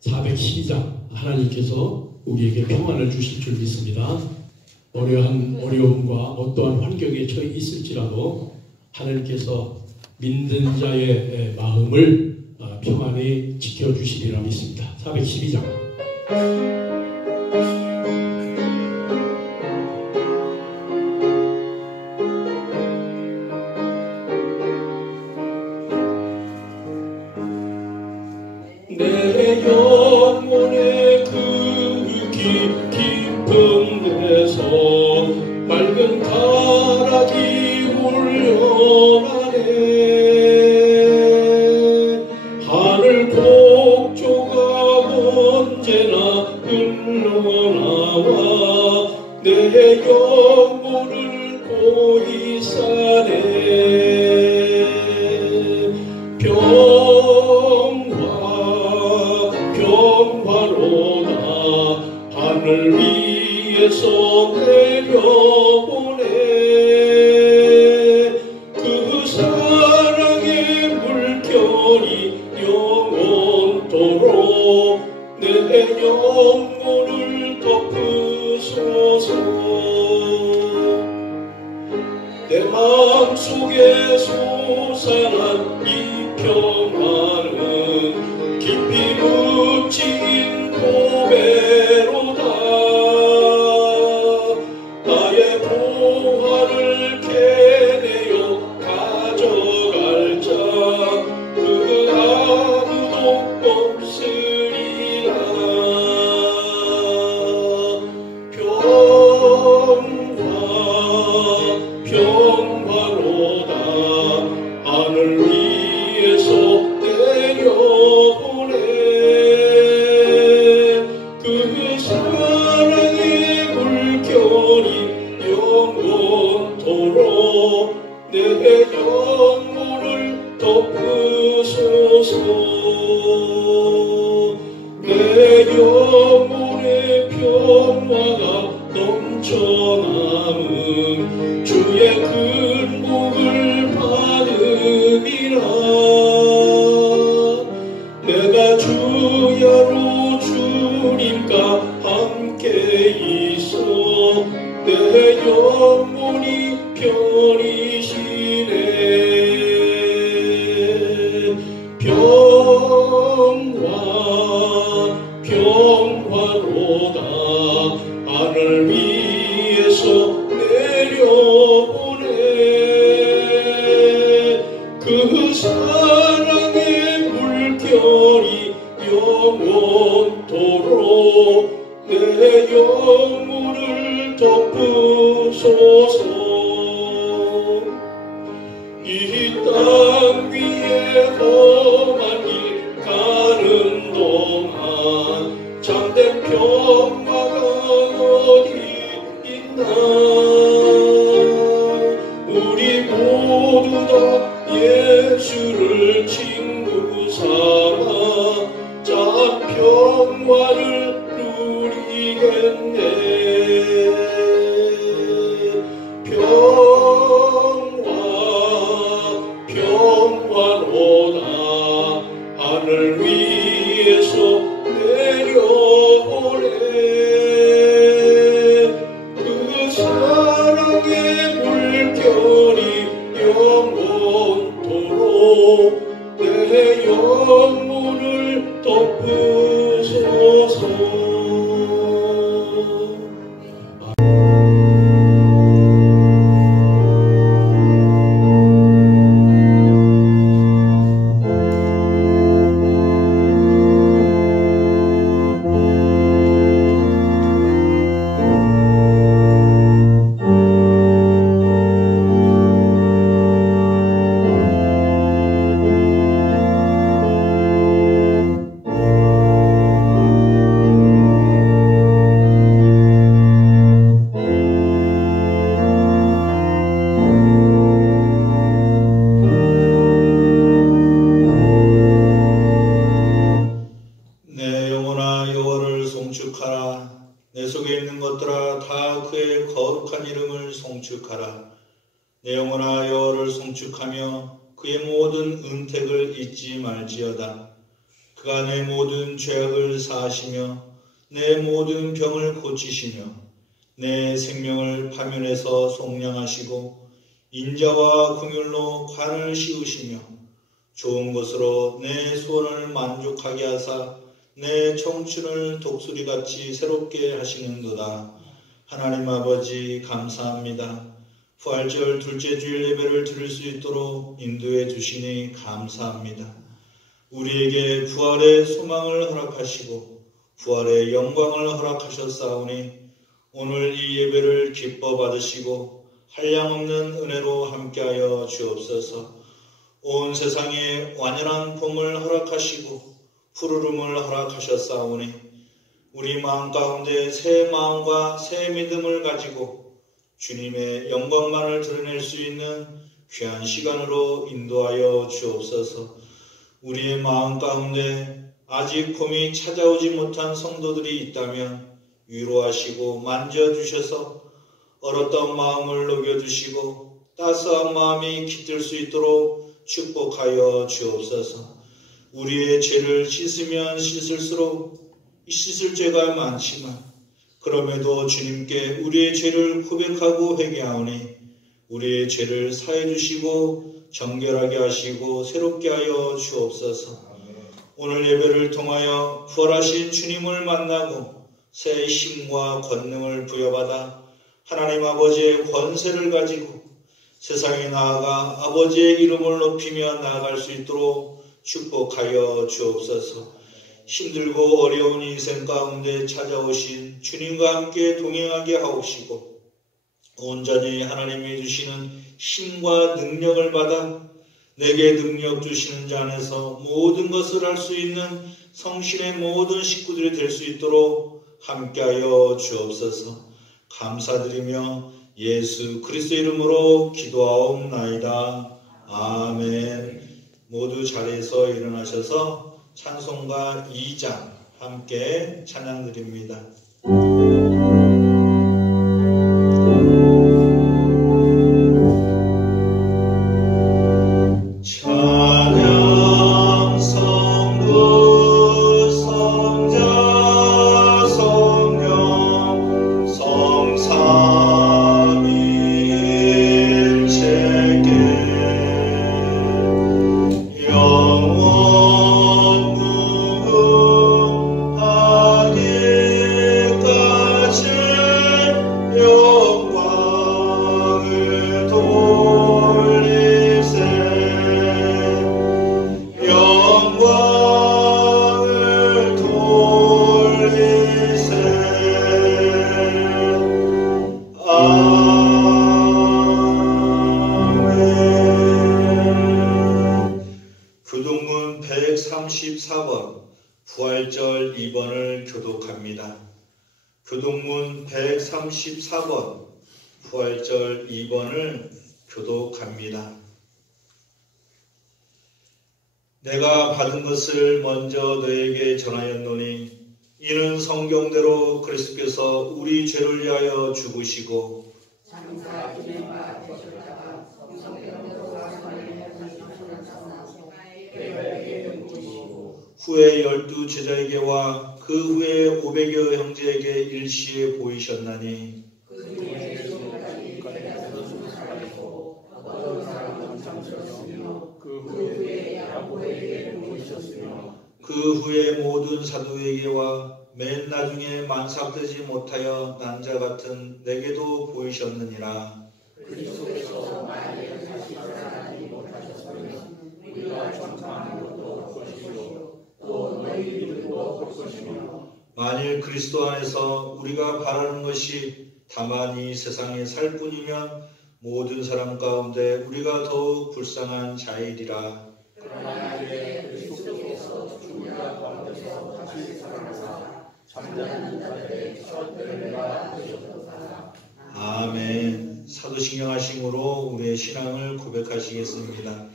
412장 하나님께서 우리에게 평안을 주실 줄 믿습니다. 어려움과 어떠한 환경에 처해 있을지라도 하나님께서 믿는 자의 마음을 평안히 지켜주시리라 믿습니다. 412장 내 영혼의 그 깊은 데서 맑은 가락이 올려나네. 하늘 곡조가 언제나 흘러나와 내 영혼을 고이 싸네. 평화로다 하늘 위에서 내려보내. 그 사랑의 물결이 영원토록 내 영혼을 덮으소서. 내 마음속에 솟아난 이 평안은 깊이 묻힌 고배로다. 나의 보화를 캐내어 가져갈 자 그 아무도 없으리라. 평화로다 하늘 위에서 내려보내. 그 사랑의 물결이 영원토록 내 영혼을 덮으소서. 내 영혼의 평화가 넘쳐남은 주의 큰 복을 받으리라. 내가 주야로 주님과 함께 있어 내 영혼이 편이시네. 평화로다 하늘 위에서 내려보내. 그 사랑의 물결이 영원토록 내 영혼을 덮으소서. 이 땅 위에 험한 길 가는 동안 참된 평화가 어디 있나. 우리 모두 다 예수를 친구 삼아 참 평화를 누리겠네. 평화로다 하늘 위에서 내려보내. 그 사랑의 물결이 영원토록 내 영혼을 덮으소서. 내 영혼아 여호와를 송축하며 그의 모든 은택을 잊지 말지어다. 그가 내 모든 죄악을 사하시며 내 모든 병을 고치시며 내 생명을 파멸해서 속량하시고 인자와 긍휼로 관을 씌우시며 좋은 것으로 내 소원을 만족하게 하사 내 청춘을 독수리같이 새롭게 하시는도다. 하나님 아버지 감사합니다. 부활절 둘째 주일 예배를 드릴 수 있도록 인도해 주시니 감사합니다. 우리에게 부활의 소망을 허락하시고 부활의 영광을 허락하셨사오니 오늘 이 예배를 기뻐 받으시고 한량없는 은혜로 함께하여 주옵소서. 온 세상에 완연한 봄을 허락하시고 푸르름을 허락하셨사오니 우리 마음 가운데 새 마음과 새 믿음을 가지고 주님의 영광만을 드러낼 수 있는 귀한 시간으로 인도하여 주옵소서. 우리의 마음 가운데 아직 봄이 찾아오지 못한 성도들이 있다면 위로하시고 만져주셔서 얼었던 마음을 녹여주시고 따스한 마음이 깃들 수 있도록 축복하여 주옵소서. 우리의 죄를 씻으면 씻을수록 씻을 죄가 많지만 그럼에도 주님께 우리의 죄를 고백하고 회개하오니 우리의 죄를 사해 주시고 정결하게 하시고 새롭게 하여 주옵소서. 오늘 예배를 통하여 부활하신 주님을 만나고 새 힘과 권능을 부여받아 하나님 아버지의 권세를 가지고 세상에 나아가 아버지의 이름을 높이며 나아갈 수 있도록 축복하여 주옵소서. 힘들고 어려운 인생 가운데 찾아오신 주님과 함께 동행하게 하옵시고 온전히 하나님이 주시는 힘과 능력을 받아 내게 능력 주시는 자 안에서 모든 것을 할 수 있는 성신의 모든 식구들이 될 수 있도록 함께하여 주옵소서. 감사드리며 예수 그리스도의 이름으로 기도하옵나이다. 아멘. 모두 자리에서 일어나셔서 찬송가 2장 함께 찬양드립니다. 교동문 134번 부활절 2번을 교독합니다. 교동문 134번 부활절 2번을 교독합니다. 내가 받은 것을 먼저 너에게 전하였노니 이는 성경대로 그리스도께서 우리 죄를 위하여 죽으시고 후에 12 제자에게와 그 후에 500여 형제에게 일시에 보이셨나니 그 후에 모든 사도에게와 맨 나중에 만삭되지 못하여 난자 같은 내게도 보이셨느니라. 그리스도께서 만일 다시 살아나지 못하셨으면 우리가 전파하는 것도 올 것이요 또 너희 믿음도 올 것이며 만일 그리스도 안에서 우리가 바라는 것이 다만 이 세상에 살 뿐이면 모든 사람 가운데 우리가 더욱 불쌍한 자이리라. 그러나 이제 그리스도께서 죽은 자 가운데서 다시 살아나사 잠자는 자들의 첫 열매가 되셨도다. 아멘. 사도신경하심으로 우리의 신앙을 고백하시겠습니다.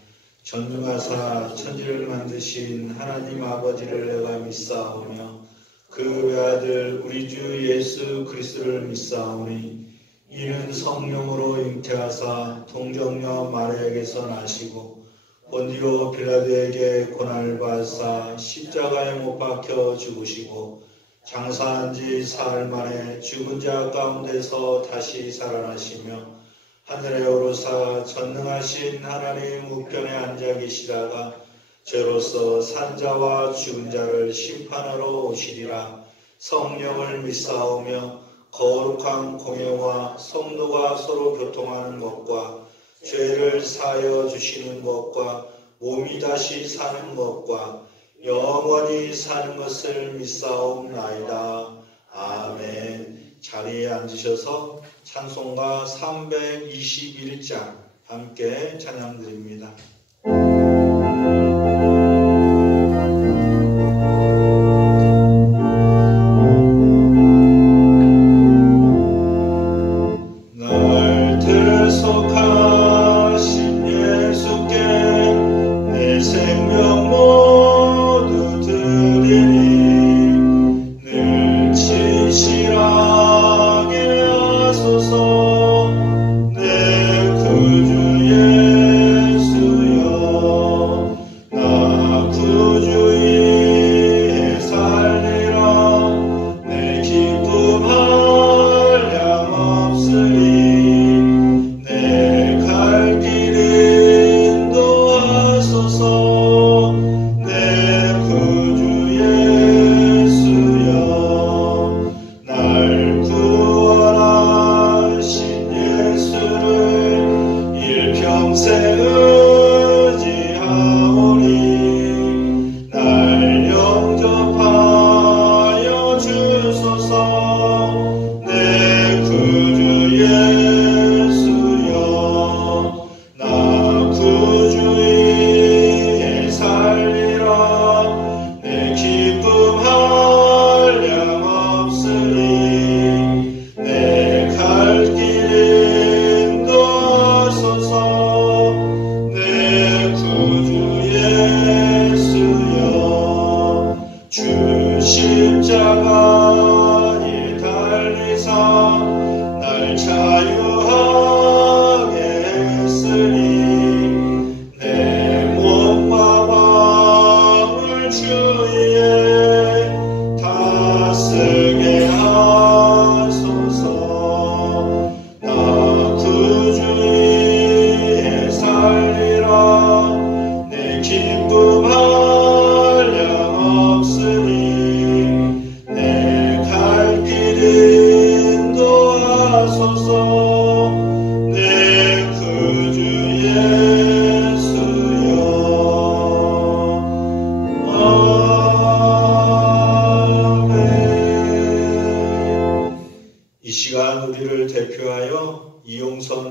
전능하사 천지를 만드신 하나님 아버지를 내가 믿사오며 그 외아들 우리 주 예수 그리스도를 믿사오니 이는 성령으로 잉태하사 동정녀 마리아에게서 나시고 본디오 빌라도에게 고난을 받사 십자가에 못 박혀 죽으시고 장사한 지 사흘 만에 죽은 자 가운데서 다시 살아나시며 하늘에 오르사 전능하신 하나님 우편에 앉아 계시다가 저로서 산자와 죽은 자를 심판하러 오시리라. 성령을 믿사오며 거룩한 공예와 성도가 서로 교통하는 것과 죄를 사하여 주시는 것과 몸이 다시 사는 것과 영원히 사는 것을 믿사옵나이다. 아멘. 자리에 앉으셔서 찬송가 321장 함께 찬양드립니다.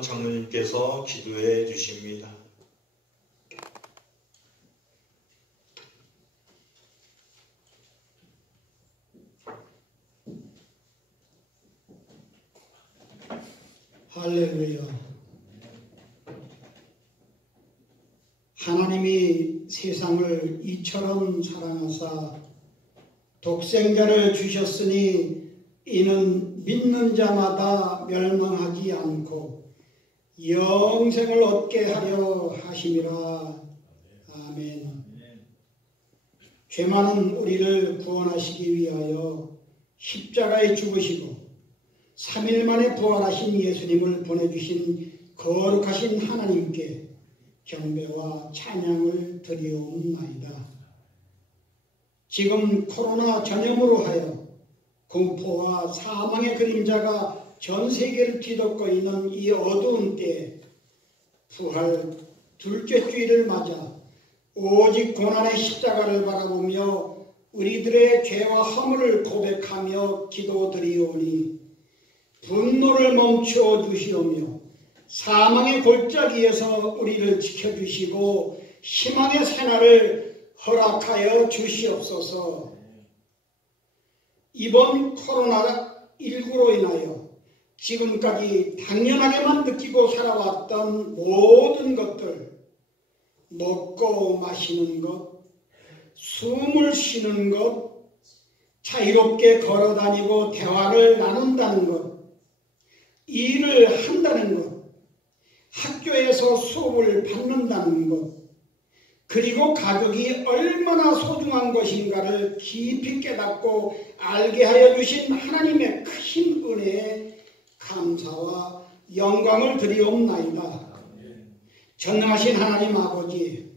장로님께서 기도해 주십니다. 할렐루야. 하나님이 세상을 이처럼 사랑하사 독생자를 주셨으니 이는 믿는 자마다 멸망하지 않고 영생을 얻게 하려 하심이라. 아멘. 죄 많은 우리를 구원하시기 위하여 십자가에 죽으시고 3일 만에 부활하신 예수님을 보내주신 거룩하신 하나님께 경배와 찬양을 드리옵나이다. 지금 코로나 전염으로 하여 공포와 사망의 그림자가 전 세계를 뒤덮고 있는 이 어두운 때에 부활 둘째 주일을 맞아 오직 고난의 십자가를 바라보며 우리들의 죄와 허물을 고백하며 기도드리오니 분노를 멈추어 주시오며 사망의 골짜기에서 우리를 지켜주시고 희망의 새날을 허락하여 주시옵소서. 이번 코로나19로 인하여 지금까지 당연하게만 느끼고 살아왔던 모든 것들, 먹고 마시는 것, 숨을 쉬는 것, 자유롭게 걸어다니고 대화를 나눈다는 것, 일을 한다는 것, 학교에서 수업을 받는다는 것, 그리고 가족이 얼마나 소중한 것인가를 깊이 깨닫고 알게 하여 주신 하나님의 크신 은혜에 감사와 영광을 드리옵나이다. 전능하신 하나님 아버지,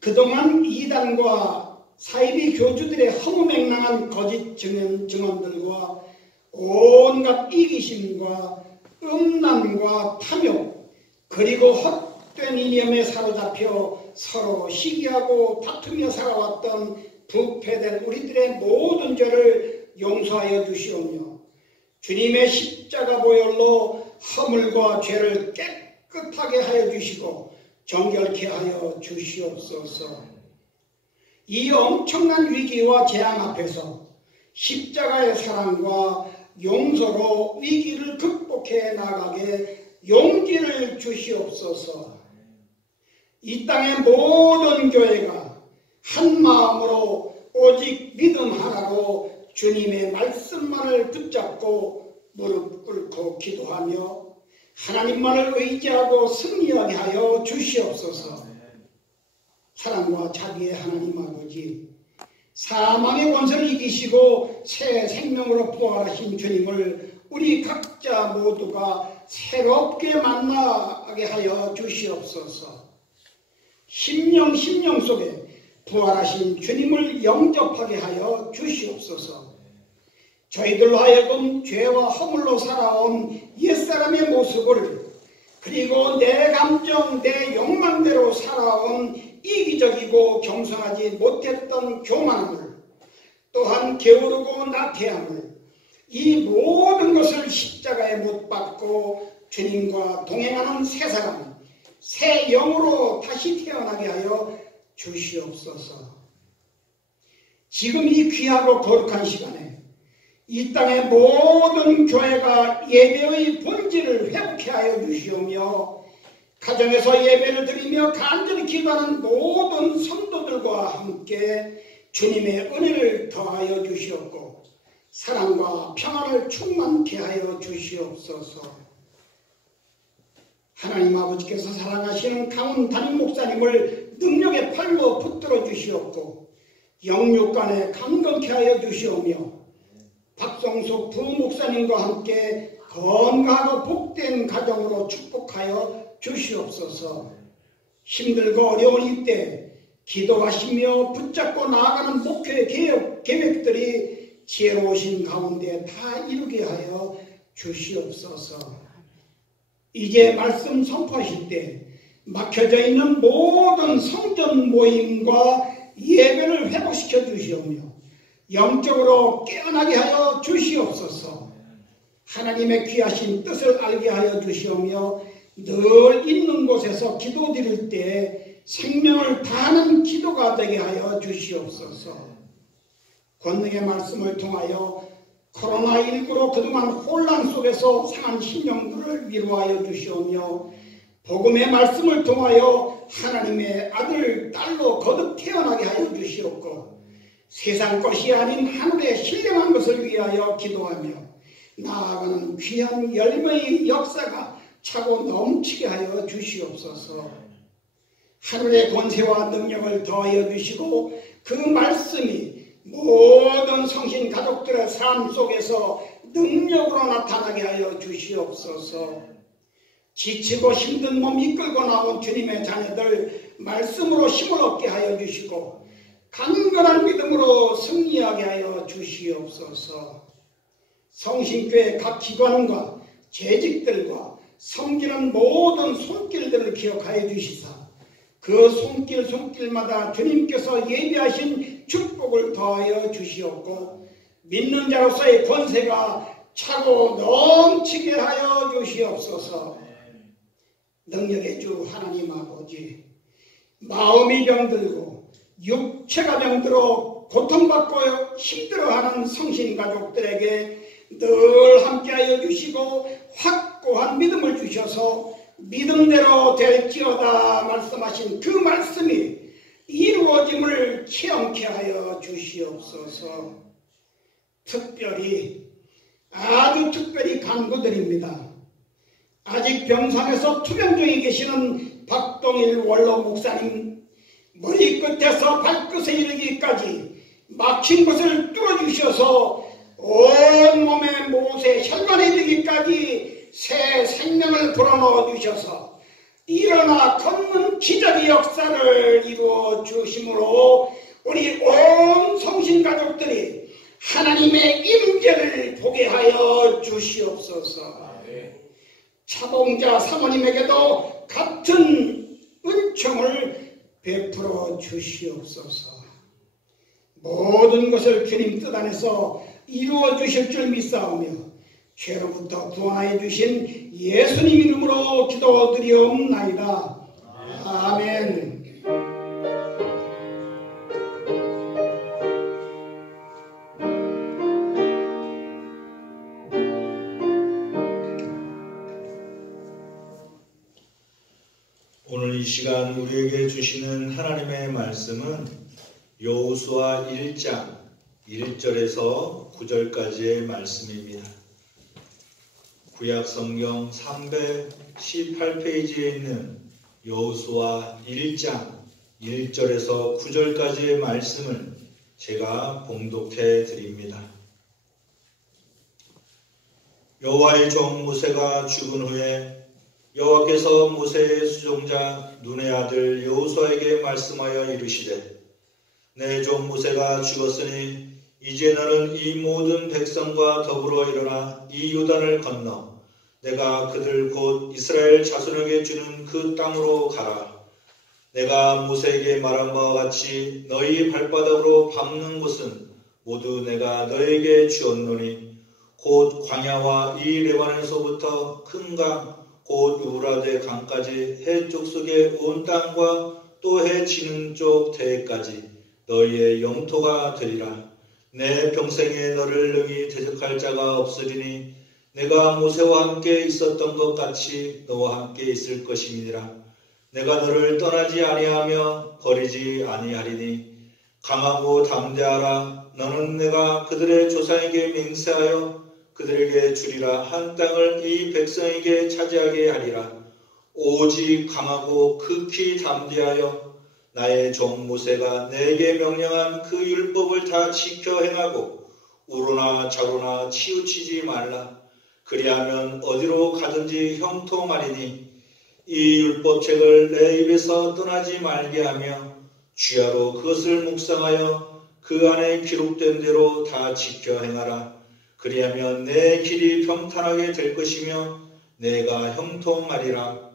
그동안 이단과 사이비 교주들의 허무맹랑한 거짓 증언들과 온갖 이기심과 음란과 탐욕, 그리고 헛된 이념에 사로잡혀 서로 시기하고 다투며 살아왔던 부패된 우리들의 모든 죄를 용서하여 주시오며, 주님의 십자가 보혈로 허물과 죄를 깨끗하게 하여 주시고 정결케 하여 주시옵소서. 이 엄청난 위기와 재앙 앞에서 십자가의 사랑과 용서로 위기를 극복해 나가게 용기를 주시옵소서. 이 땅의 모든 교회가 한 마음으로 오직 믿음 하나로 주님의 말씀만을 붙잡고 무릎 꿇고 기도하며 하나님만을 의지하고 승리하게 하여 주시옵소서. 사랑과 자비의 하나님 아버지, 사망의 권세를 이기시고 새 생명으로 부활하신 주님을 우리 각자 모두가 새롭게 만나게 하여 주시옵소서. 심령 속에 부활하신 주님을 영접하게 하여 주시옵소서. 저희들로 하여금 죄와 허물로 살아온 옛사람의 모습을, 그리고 내 감정, 내 욕망대로 살아온 이기적이고 겸손하지 못했던 교만함을, 또한 게으르고 나태함을, 이 모든 것을 십자가에 못 박고 주님과 동행하는 새 사람, 새 영으로 다시 태어나게 하여 주시옵소서. 지금 이 귀하고 거룩한 시간에 이 땅의 모든 교회가 예배의 본질을 회복해 하여 주시오며, 가정에서 예배를 드리며 간절히 기도하는 모든 성도들과 함께 주님의 은혜를 더하여 주시옵고 사랑과 평안을 충만케 하여 주시옵소서. 하나님 아버지께서 사랑하시는 강훈 담임 목사님을 능력의 팔로 붙들어 주시옵고 영육간에 강건케 하여 주시오며, 박성숙 부목사님과 함께 건강하고 복된 가정으로 축복하여 주시옵소서. 힘들고 어려운 이때 기도하시며 붙잡고 나아가는 목회 계획들이 지혜로우신 가운데 다 이루게 하여 주시옵소서. 이제 말씀 선포하실 때 막혀져 있는 모든 성전 모임과 예배를 회복시켜 주시오며 영적으로 깨어나게 하여 주시옵소서. 하나님의 귀하신 뜻을 알게 하여 주시오며 늘 있는 곳에서 기도 드릴 때 생명을 다하는 기도가 되게 하여 주시옵소서. 권능의 말씀을 통하여 코로나19로 그동안 혼란 속에서 상한 심령들을 위로하여 주시오며, 복음의 말씀을 통하여 하나님의 아들, 딸로 거듭 태어나게 하여 주시옵고, 세상 것이 아닌 하늘의 신령한 것을 위하여 기도하며 나아가는 귀한 열매의 역사가 차고 넘치게 하여 주시옵소서. 하늘의 권세와 능력을 더하여 주시고 그 말씀이 모든 성신 가족들의 삶 속에서 능력으로 나타나게 하여 주시옵소서. 지치고 힘든 몸 이끌고 나온 주님의 자녀들 말씀으로 힘을 얻게 하여 주시고 강건한 믿음으로 승리하게 하여 주시옵소서. 성신교회 각 기관과 재직들과 섬기는 모든 손길들을 기억하여 주시사 그 손길마다 주님께서 예비하신 축복을 더하여 주시옵고 믿는 자로서의 권세가 차고 넘치게 하여 주시옵소서. 능력의 주 하나님 아버지, 마음이 병들고 육체가 병들어 고통받고 힘들어하는 성신가족들에게 늘 함께하여 주시고 확고한 믿음을 주셔서 믿음대로 될지어다 말씀하신 그 말씀이 이루어짐을 체험케 하여 주시옵소서. 아주 특별히 간구드립니다. 아직 병상에서 투병 중에 계시는 박동일 원로 목사님, 머리끝에서 발끝에 이르기까지 막힌 것을 뚫어주셔서 온몸의 못에 혈관에 이르기까지 새 생명을 불어넣어 주셔서 일어나 걷는 기적의 역사를 이루어 주심으로 우리 온 성신가족들이 하나님의 임재를 보게 하여 주시옵소서. 차봉자 사모님에게도 같은 은총을 베풀어 주시옵소서. 모든 것을 주님 뜻 안에서 이루어 주실 줄 믿사오며 죄로부터 구원하여 주신 예수님 이름으로 기도드리옵나이다. 아멘. 오늘 이 시간 우리에게 주시는 하나님의 말씀은 여호수아 1장 1절에서 9절까지의 말씀입니다. 구약 성경 318페이지에 있는 여호수아 1장 1절에서 9절까지의 말씀을 제가 봉독해 드립니다. 여호와의 종 모세가 죽은 후에 여호와께서 모세의 수종자 눈의 아들 여호수아에게 말씀하여 이르시되 내 종 모세가 죽었으니 이제 너는 이 모든 백성과 더불어 일어나 이 요단을 건너 내가 그들 곧 이스라엘 자손에게 주는 그 땅으로 가라. 내가 모세에게 말한 바와 같이 너희 발바닥으로 밟는 곳은 모두 내가 너에게 주었노니 곧 광야와 이 레바논에서부터 큰 강 곧 유브라데 강까지 해쪽 속의 온 땅과 또 해 지는 쪽 대해까지 너희의 영토가 되리라. 내 평생에 너를 능히 대적할 자가 없으리니 내가 모세와 함께 있었던 것 같이 너와 함께 있을 것이니라. 내가 너를 떠나지 아니하며 버리지 아니하리니 강하고 담대하라. 너는 내가 그들의 조상에게 맹세하여 그들에게 주리라 한 땅을 이 백성에게 차지하게 하리라. 오직 강하고 극히 담대하여 나의 종 모세가 내게 명령한 그 율법을 다 지켜 행하고 우로나 좌로나 치우치지 말라. 그리하면 어디로 가든지 형통하리니 이 율법책을 내 입에서 떠나지 말게 하며 주야로 그것을 묵상하여 그 안에 기록된 대로 다 지켜 행하라. 그리하면 내 길이 평탄하게 될 것이며 내가 형통하리라.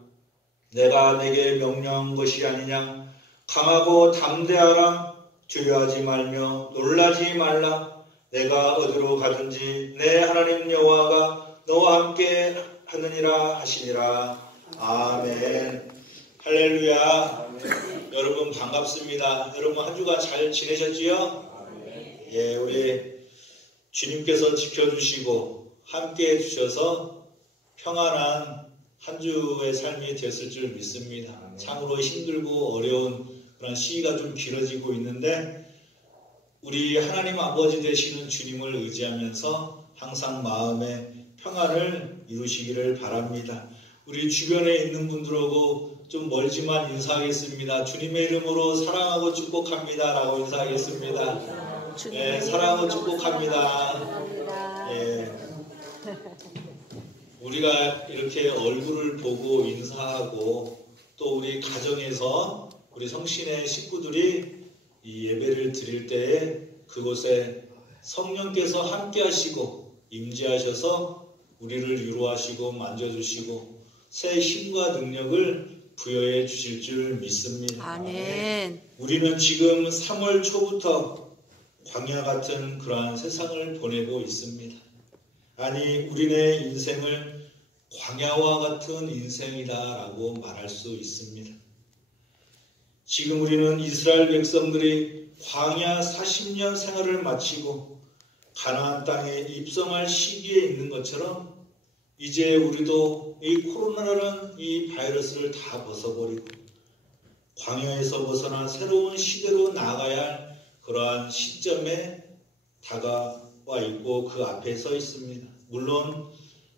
내가 내게 명령한 것이 아니냐. 강하고 담대하라. 두려워하지 말며 놀라지 말라. 내가 어디로 가든지 내 하나님 여호와가 너와 함께 하느니라 하시니라. 아멘. 할렐루야. 아멘. 여러분 반갑습니다. 여러분 한 주간 잘 지내셨지요? 예, 우리 주님께서 지켜주시고 함께 해주셔서 평안한 한 주의 삶이 됐을 줄 믿습니다. 참으로 힘들고 어려운 그런 시기가 좀 길어지고 있는데 우리 하나님 아버지 되시는 주님을 의지하면서 항상 마음의 평안을 이루시기를 바랍니다. 우리 주변에 있는 분들하고 좀 멀지만 인사하겠습니다. 주님의 이름으로 사랑하고 축복합니다 라고 인사하겠습니다. 예, 사랑하고 축복합니다. 예. 우리가 이렇게 얼굴을 보고 인사하고 또 우리 가정에서 우리 성신의 식구들이 이 예배를 드릴 때에 그곳에 성령께서 함께 하시고 임재하셔서 우리를 위로하시고 만져주시고 새 힘과 능력을 부여해 주실 줄 믿습니다. 아멘. 우리는 지금 3월 초부터 광야 같은 그러한 세상을 보내고 있습니다. 아니, 우리네 인생을 광야와 같은 인생이다라고 말할 수 있습니다. 지금 우리는 이스라엘 백성들이 광야 40년 생활을 마치고 가나안 땅에 입성할 시기에 있는 것처럼 이제 우리도 이 코로나라는 이 바이러스를 다 벗어버리고 광야에서 벗어나 새로운 시대로 나아가야 할 그러한 시점에 다가와 있고 그 앞에 서 있습니다. 물론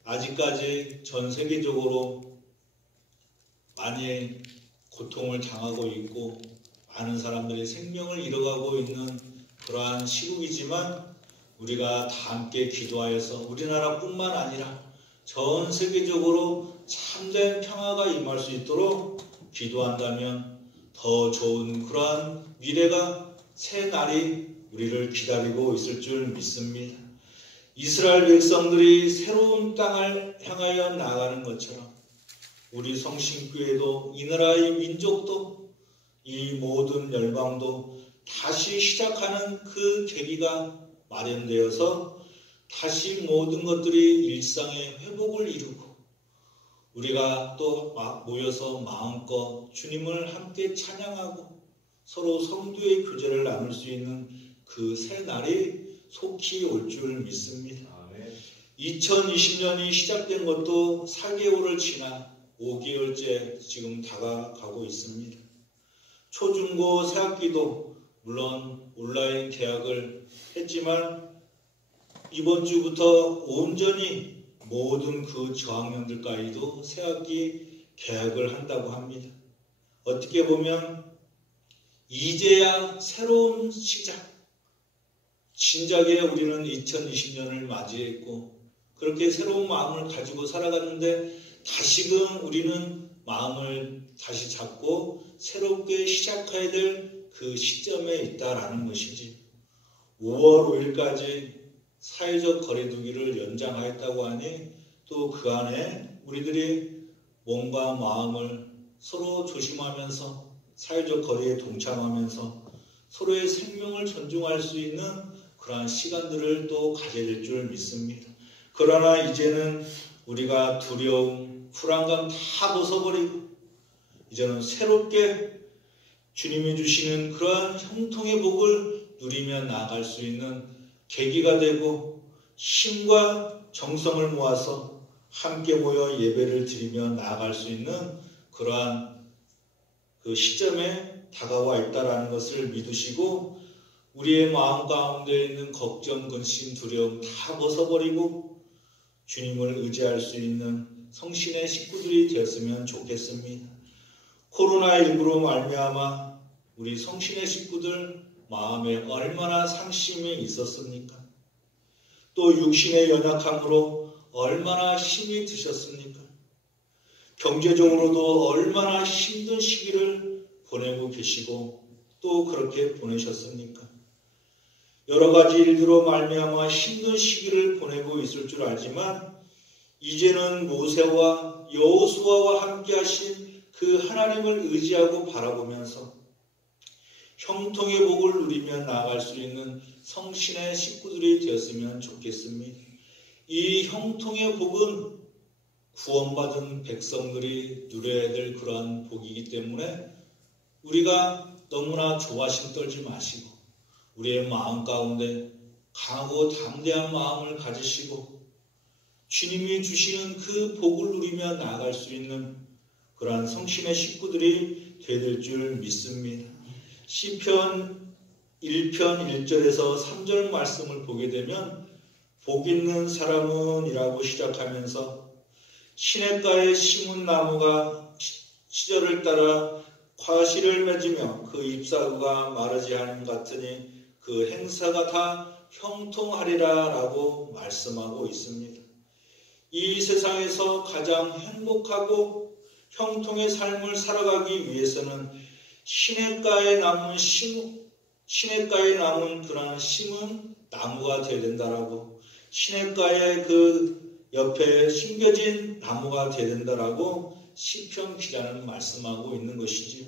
아직까지 전 세계적으로 많이 고통을 당하고 있고 많은 사람들이 생명을 잃어가고 있는 그러한 시국이지만 우리가 다 함께 기도하여서 우리나라뿐만 아니라 전 세계적으로 참된 평화가 임할 수 있도록 기도한다면 더 좋은 그러한 미래가 새 날이 우리를 기다리고 있을 줄 믿습니다. 이스라엘 백성들이 새로운 땅을 향하여 나아가는 것처럼 우리 성신교회도 이 나라의 민족도 이 모든 열방도 다시 시작하는 그 계기가 마련되어서 다시 모든 것들이 일상의 회복을 이루고 우리가 또 모여서 마음껏 주님을 함께 찬양하고 서로 성도의 교제를 나눌 수 있는 그 새 날이 속히 올 줄 믿습니다. 2020년이 시작된 것도 4개월을 지나 5개월째 지금 다가가고 있습니다. 초중고 새학기도 물론 온라인 개학을 했지만 이번 주부터 온전히 모든 그 저학년들까지도 새학기 개학을 한다고 합니다. 어떻게 보면 이제야 새로운 시작, 진작에 우리는 2020년을 맞이했고 그렇게 새로운 마음을 가지고 살아갔는데 다시금 우리는 마음을 다시 잡고 새롭게 시작해야 될 그 시점에 있다라는 것이지. 5월 5일까지 사회적 거리두기를 연장하였다고 하니 또 그 안에 우리들이 몸과 마음을 서로 조심하면서 사회적 거리에 동참하면서 서로의 생명을 존중할 수 있는 그러한 시간들을 또 가져야 될 줄 믿습니다. 그러나 이제는 우리가 두려움, 불안감 다 벗어버리고 이제는 새롭게 주님이 주시는 그러한 형통의 복을 누리며 나아갈 수 있는 계기가 되고 힘과 정성을 모아서 함께 모여 예배를 드리며 나아갈 수 있는 그러한 그 시점에 다가와 있다라는 것을 믿으시고 우리의 마음 가운데 있는 걱정, 근심, 두려움 다 벗어버리고 주님을 의지할 수 있는 성신의 식구들이 되었으면 좋겠습니다. 코로나19로 말미암아 우리 성신의 식구들 마음에 얼마나 상심이 있었습니까? 또 육신의 연약함으로 얼마나 힘이 드셨습니까? 경제적으로도 얼마나 힘든 시기를 보내고 계시고 또 그렇게 보내셨습니까? 여러 가지 일들로 말미암아 힘든 시기를 보내고 있을 줄 알지만 이제는 모세와 여호수아와 함께 하신 그 하나님을 의지하고 바라보면서 형통의 복을 누리며 나아갈 수 있는 성신의 식구들이 되었으면 좋겠습니다. 이 형통의 복은 구원받은 백성들이 누려야 될 그러한 복이기 때문에 우리가 너무나 조바심 떨지 마시고 우리의 마음 가운데 강하고 담대한 마음을 가지시고 주님이 주시는 그 복을 누리며 나아갈 수 있는 그러한 성신의 식구들이 되될 줄 믿습니다. 시편 1편 1절에서 3절 말씀을 보게 되면 복 있는 사람은 이라고 시작하면서 시냇가에 심은 나무가 시절을 따라 과실을 맺으며 그 잎사구가 마르지 않음 같으니 그 행사가 다 형통하리라 라고 말씀하고 있습니다. 이 세상에서 가장 행복하고 형통의 삶을 살아가기 위해서는 시냇가에 남은 그러한 심은 나무가 되어야 된다라고 시냇가에 그 옆에 심겨진 나무가 되어야 된다라고 시편 기자는 말씀하고 있는 것이지요.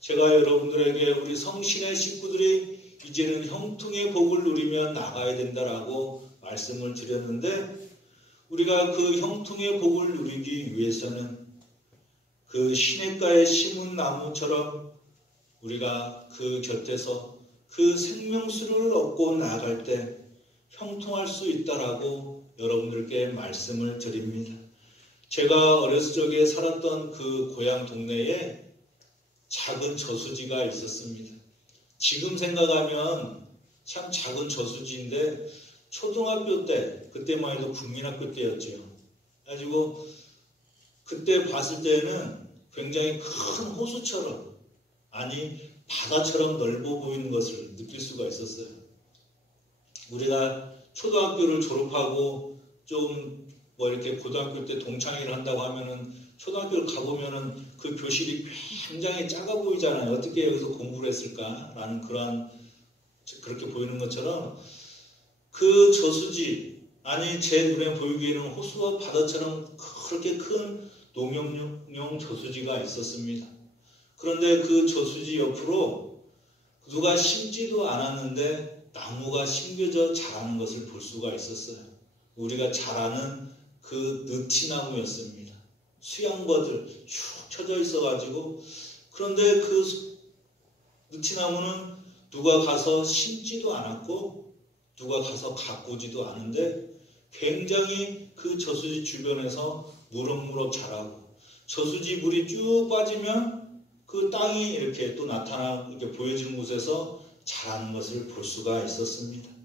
제가 여러분들에게 우리 성신의 식구들이 이제는 형통의 복을 누리며 나가야 된다라고 말씀을 드렸는데 우리가 그 형통의 복을 누리기 위해서는 그 시냇가에 심은 나무처럼 우리가 그 곁에서 그 생명수를 얻고 나아갈 때 형통할 수 있다라고 여러분들께 말씀을 드립니다. 제가 어렸을 적에 살았던 그 고향 동네에 작은 저수지가 있었습니다. 지금 생각하면 참 작은 저수지인데 초등학교 때, 그때만 해도 국민학교 때였죠. 그래가지고 그때 봤을 때는 굉장히 큰 호수처럼, 아니 바다처럼 넓어 보이는 것을 느낄 수가 있었어요. 우리가 초등학교를 졸업하고 좀 뭐 이렇게 고등학교 때 동창회를 한다고 하면은 초등학교를 가보면은 그 교실이 굉장히 작아 보이잖아요. 어떻게 여기서 공부를 했을까라는 그렇게 보이는 것처럼 그 저수지, 아니 제 눈에 보이기에는 호수와 바다처럼 그렇게 큰 농협용 저수지가 있었습니다. 그런데 그 저수지 옆으로 누가 심지도 않았는데 나무가 심겨져 자라는 것을 볼 수가 있었어요. 우리가 잘 아는 그 느티나무였습니다. 수양버들 쭉 쳐져 있어가지고, 그런데 그 느티나무는 누가 가서 심지도 않았고 누가 가서 가꾸지도 않은데 굉장히 그 저수지 주변에서 무럭무럭 자라고, 저수지 물이 쭉 빠지면 그 땅이 이렇게 또 이렇게 보여지는 곳에서 자라는 것을 볼 수가 있었습니다.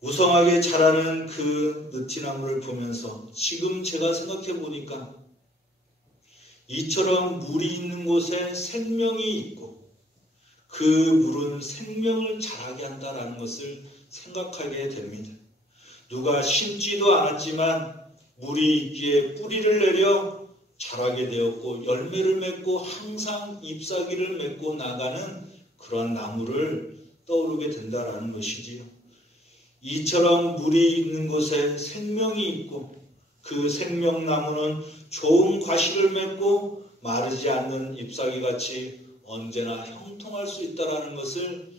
우성하게 자라는 그 느티나무를 보면서 지금 제가 생각해 보니까 이처럼 물이 있는 곳에 생명이 있고 그 물은 생명을 자라게 한다라는 것을 생각하게 됩니다. 누가 심지도 않았지만 물이 있기에 뿌리를 내려 자라게 되었고 열매를 맺고 항상 잎사귀를 맺고 나가는 그런 나무를 떠오르게 된다라는 것이지요. 이처럼 물이 있는 곳에 생명이 있고 그 생명나무는 좋은 과실을 맺고 마르지 않는 잎사귀같이 언제나 형통할 수 있다는 것을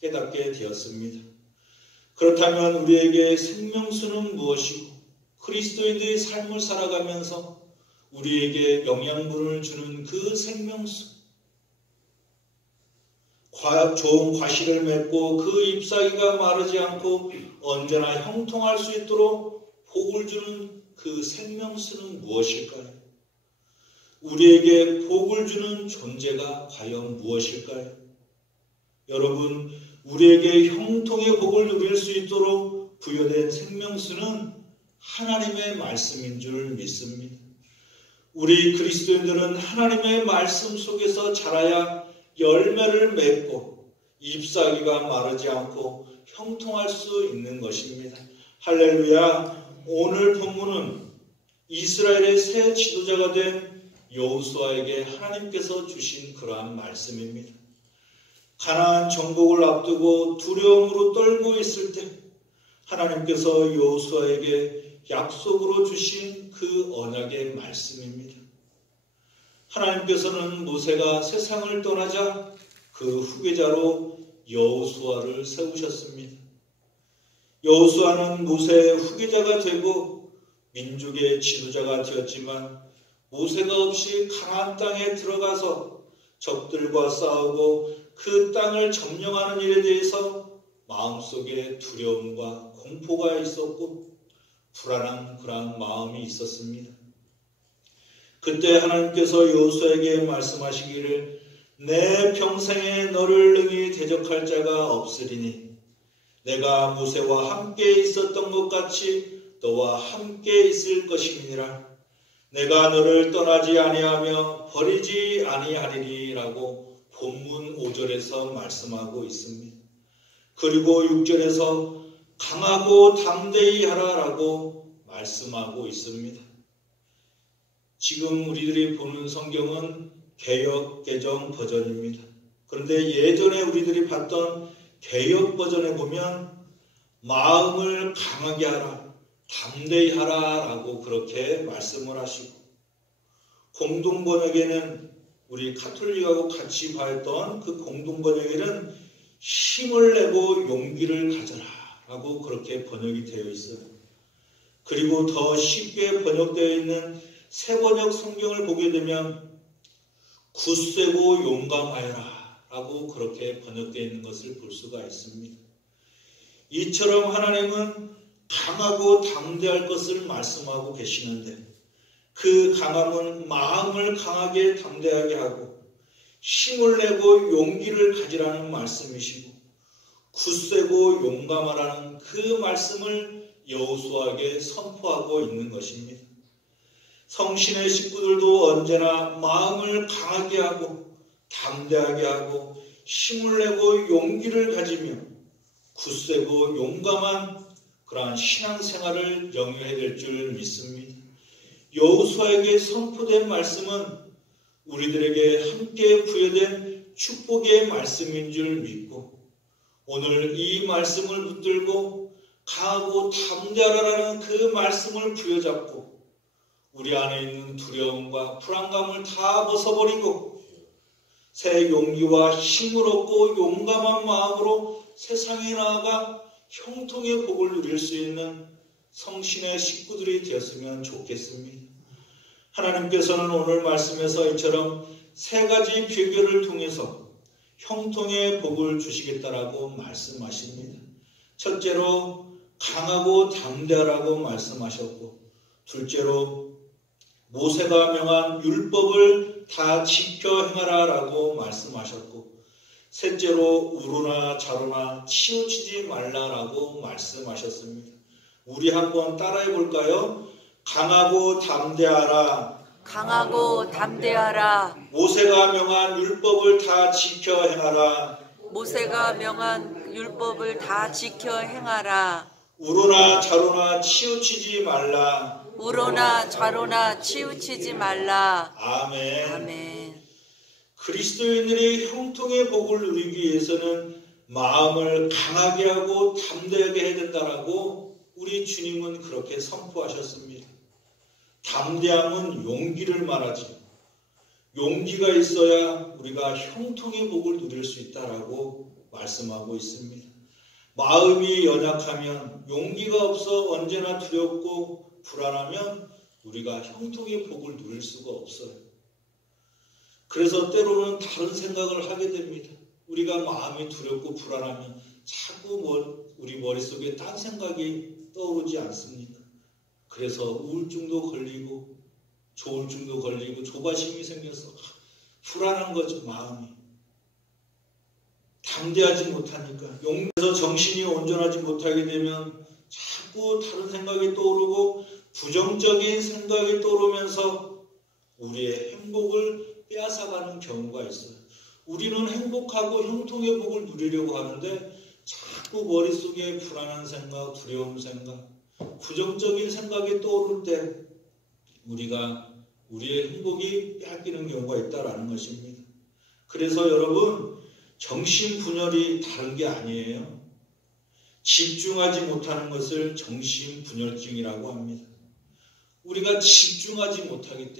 깨닫게 되었습니다. 그렇다면 우리에게 생명수는 무엇이고 그리스도인들의 삶을 살아가면서 우리에게 영양분을 주는 그 생명수, 좋은 과실을 맺고 그 잎사귀가 마르지 않고 언제나 형통할 수 있도록 복을 주는 그 생명수는 무엇일까요? 우리에게 복을 주는 존재가 과연 무엇일까요? 여러분, 우리에게 형통의 복을 누릴 수 있도록 부여된 생명수는 하나님의 말씀인 줄 믿습니다. 우리 그리스도인들은 하나님의 말씀 속에서 자라야 열매를 맺고 잎사귀가 마르지 않고 형통할 수 있는 것입니다. 할렐루야. 오늘 본문은 이스라엘의 새 지도자가 된 여호수아에게 하나님께서 주신 그러한 말씀입니다. 가나안 정복을 앞두고 두려움으로 떨고 있을 때 하나님께서 여호수아에게 약속으로 주신 그 언약의 말씀입니다. 하나님께서는 모세가 세상을 떠나자 그 후계자로 여호수아를 세우셨습니다. 여호수아는 모세의 후계자가 되고 민족의 지도자가 되었지만 모세가 없이 가나안 땅에 들어가서 적들과 싸우고 그 땅을 점령하는 일에 대해서 마음속에 두려움과 공포가 있었고 불안한 그러한 마음이 있었습니다. 그때 하나님께서 여호수아에게 말씀하시기를 내 평생에 너를 능히 대적할 자가 없으리니 내가 모세와 함께 있었던 것 같이 너와 함께 있을 것임이니라. 내가 너를 떠나지 아니하며 버리지 아니하리라고 본문 5절에서 말씀하고 있습니다. 그리고 6절에서 강하고 담대히 하라라고 말씀하고 있습니다. 지금 우리들이 보는 성경은 개역 개정 버전입니다. 그런데 예전에 우리들이 봤던 개역 버전에 보면 마음을 강하게 하라, 담대히 하라라고 그렇게 말씀을 하시고, 공동 번역에는 우리 카톨릭하고 같이 봤던 그 공동 번역에는 힘을 내고 용기를 가져라라고 그렇게 번역이 되어 있어요. 그리고 더 쉽게 번역되어 있는 새 번역 성경을 보게 되면 굳세고 용감하여라 라고 그렇게 번역되어 있는 것을 볼 수가 있습니다. 이처럼 하나님은 강하고 담대할 것을 말씀하고 계시는데 그 강함은 마음을 강하게 담대하게 하고 힘을 내고 용기를 가지라는 말씀이시고 굳세고 용감하라는 그 말씀을 여호수아에게 선포하고 있는 것입니다. 성신의 식구들도 언제나 마음을 강하게 하고 담대하게 하고 힘을 내고 용기를 가지며 굳세고 용감한 그러한 신앙생활을 영위해야 될 줄 믿습니다. 여호수아에게 선포된 말씀은 우리들에게 함께 부여된 축복의 말씀인 줄 믿고 오늘 이 말씀을 붙들고 강하고 담대하라는 그 말씀을 부여잡고 우리 안에 있는 두려움과 불안감을 다 벗어버리고 새 용기와 힘을 얻고 용감한 마음으로 세상에 나아가 형통의 복을 누릴 수 있는 성신의 식구들이 되었으면 좋겠습니다. 하나님께서는 오늘 말씀에서 이처럼 세 가지 비결을 통해서 형통의 복을 주시겠다라고 말씀하십니다. 첫째로 강하고 담대하라고 말씀하셨고, 둘째로 모세가 명한 율법을 다 지켜 행하라라고 말씀하셨고, 셋째로 우로나 자로나 치우치지 말라라고 말씀하셨습니다. 우리 한번 따라해 볼까요? 강하고 담대하라. 강하고 담대하라. 모세가 명한 율법을 다 지켜 행하라. 모세가 명한 율법을 다 지켜 행하라. 우로나 자로나 치우치지 말라. 우로나 좌로나 치우치지 말라. 아멘. 아멘. 그리스도인들이 형통의 복을 누리기 위해서는 마음을 강하게 하고 담대하게 해야 된다라고 우리 주님은 그렇게 선포하셨습니다. 담대함은 용기를 말하지. 용기가 있어야 우리가 형통의 복을 누릴 수 있다라고 말씀하고 있습니다. 마음이 연약하면, 용기가 없어 언제나 두렵고 불안하면 우리가 형통의 복을 누릴 수가 없어요. 그래서 때로는 다른 생각을 하게 됩니다. 우리가 마음이 두렵고 불안하면 자꾸 우리 머릿속에 딴 생각이 떠오르지 않습니까? 그래서 우울증도 걸리고 조울증도 걸리고 조바심이 생겨서 불안한 거죠, 마음이. 담대하지 못하니까. 용기에서 정신이 온전하지 못하게 되면 자꾸 다른 생각이 떠오르고 부정적인 생각이 떠오르면서 우리의 행복을 빼앗아가는 경우가 있어요. 우리는 행복하고 형통의 복을 누리려고 하는데 자꾸 머릿속에 불안한 생각, 두려움 생각, 부정적인 생각이 떠오를 때 우리가 우리의 행복이 빼앗기는 경우가 있다는 것입니다. 그래서 여러분, 정신분열이 다른 게 아니에요. 집중하지 못하는 것을 정신분열증이라고 합니다. 우리가 집중하지 못하기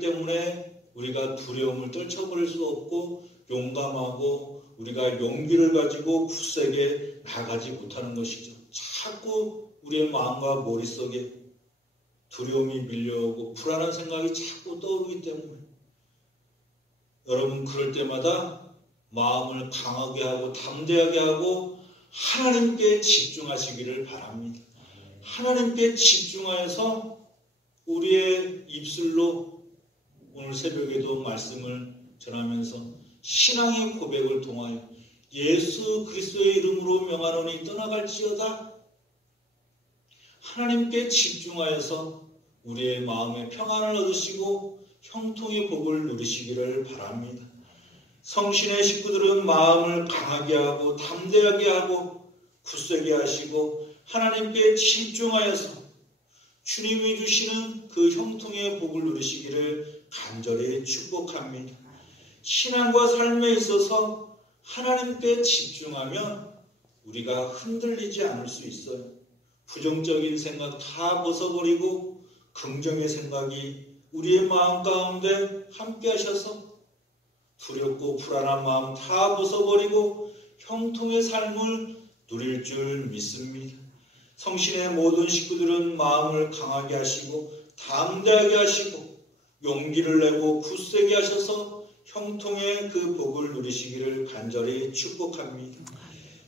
때문에 우리가 두려움을 떨쳐버릴 수 없고 용감하고 우리가 용기를 가지고 굳세게 나가지 못하는 것이죠. 자꾸 우리의 마음과 머릿속에 두려움이 밀려오고 불안한 생각이 자꾸 떠오르기 때문에 여러분, 그럴 때마다 마음을 강하게 하고 담대하게 하고 하나님께 집중하시기를 바랍니다. 하나님께 집중하여서 우리의 입술로 오늘 새벽에도 말씀을 전하면서 신앙의 고백을 통하여 예수 그리스도의 이름으로 명하노니 떠나갈지어다, 하나님께 집중하여서 우리의 마음에 평안을 얻으시고 형통의 복을 누리시기를 바랍니다. 성신의 식구들은 마음을 강하게 하고 담대하게 하고 굳세게 하시고 하나님께 집중하여서 주님이 주시는 그 형통의 복을 누리시기를 간절히 축복합니다. 신앙과 삶에 있어서 하나님께 집중하면 우리가 흔들리지 않을 수 있어요. 부정적인 생각 다 벗어버리고 긍정의 생각이 우리의 마음 가운데 함께 하셔서 두렵고 불안한 마음 다 벗어버리고 형통의 삶을 누릴 줄 믿습니다. 성신의 모든 식구들은 마음을 강하게 하시고 담대하게 하시고 용기를 내고 굳세게 하셔서 형통의 그 복을 누리시기를 간절히 축복합니다.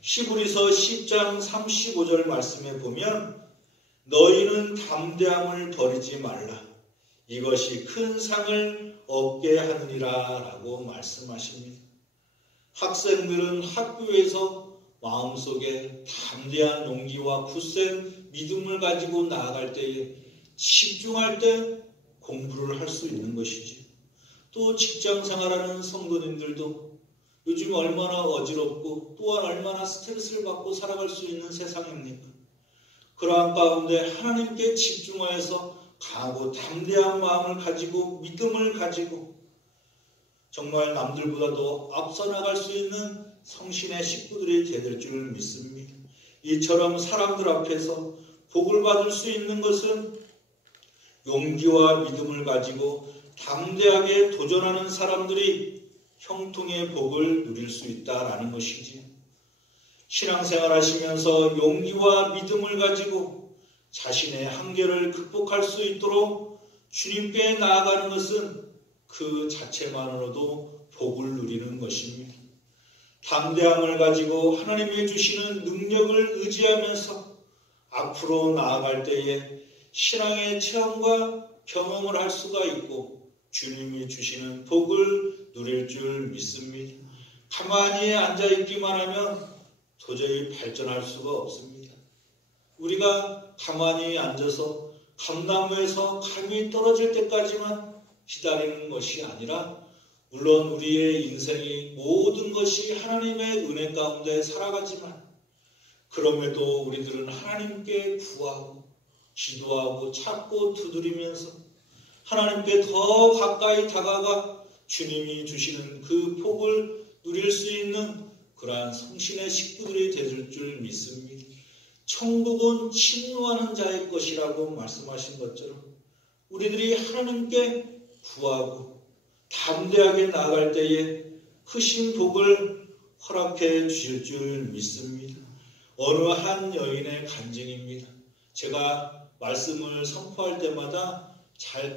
히브리서 10장 35절 말씀에 보면 너희는 담대함을 버리지 말라. 이것이 큰 상을 얻게 하느니라 라고 말씀하십니다. 학생들은 학교에서 마음속에 담대한 용기와 굳센 믿음을 가지고 나아갈 때에 집중할 때 공부를 할 수 있는 것이지. 또 직장 생활하는 성도님들도 요즘 얼마나 어지럽고 또한 얼마나 스트레스를 받고 살아갈 수 있는 세상입니까? 그러한 가운데 하나님께 집중하여서 강하고 담대한 마음을 가지고 믿음을 가지고 정말 남들보다도 앞서 나갈 수 있는 성신의 식구들이 될 줄 믿습니다. 이처럼 사람들 앞에서 복을 받을 수 있는 것은 용기와 믿음을 가지고 담대하게 도전하는 사람들이 형통의 복을 누릴 수 있다라는 것이지요. 신앙생활 하시면서 용기와 믿음을 가지고 자신의 한계를 극복할 수 있도록 주님께 나아가는 것은 그 자체만으로도 복을 누리는 것입니다. 담대함을 가지고 하나님이 주시는 능력을 의지하면서 앞으로 나아갈 때에 신앙의 체험과 경험을 할 수가 있고 주님이 주시는 복을 누릴 줄 믿습니다. 가만히 앉아있기만 하면 도저히 발전할 수가 없습니다. 우리가 가만히 앉아서 감나무에서 감이 떨어질 때까지만 기다리는 것이 아니라 물론 우리의 인생이 모든 것이 하나님의 은혜 가운데 살아가지만 그럼에도 우리들은 하나님께 구하고 기도하고 찾고 두드리면서 하나님께 더 가까이 다가가 주님이 주시는 그 복을 누릴 수 있는 그러한 성신의 식구들이 될 줄 믿습니다. 천국은 침노하는 자의 것이라고 말씀하신 것처럼 우리들이 하나님께 구하고 담대하게 나아갈 때에 크신 복을 허락해 주실 줄 믿습니다. 어느 한 여인의 간증입니다. 제가 말씀을 선포할 때마다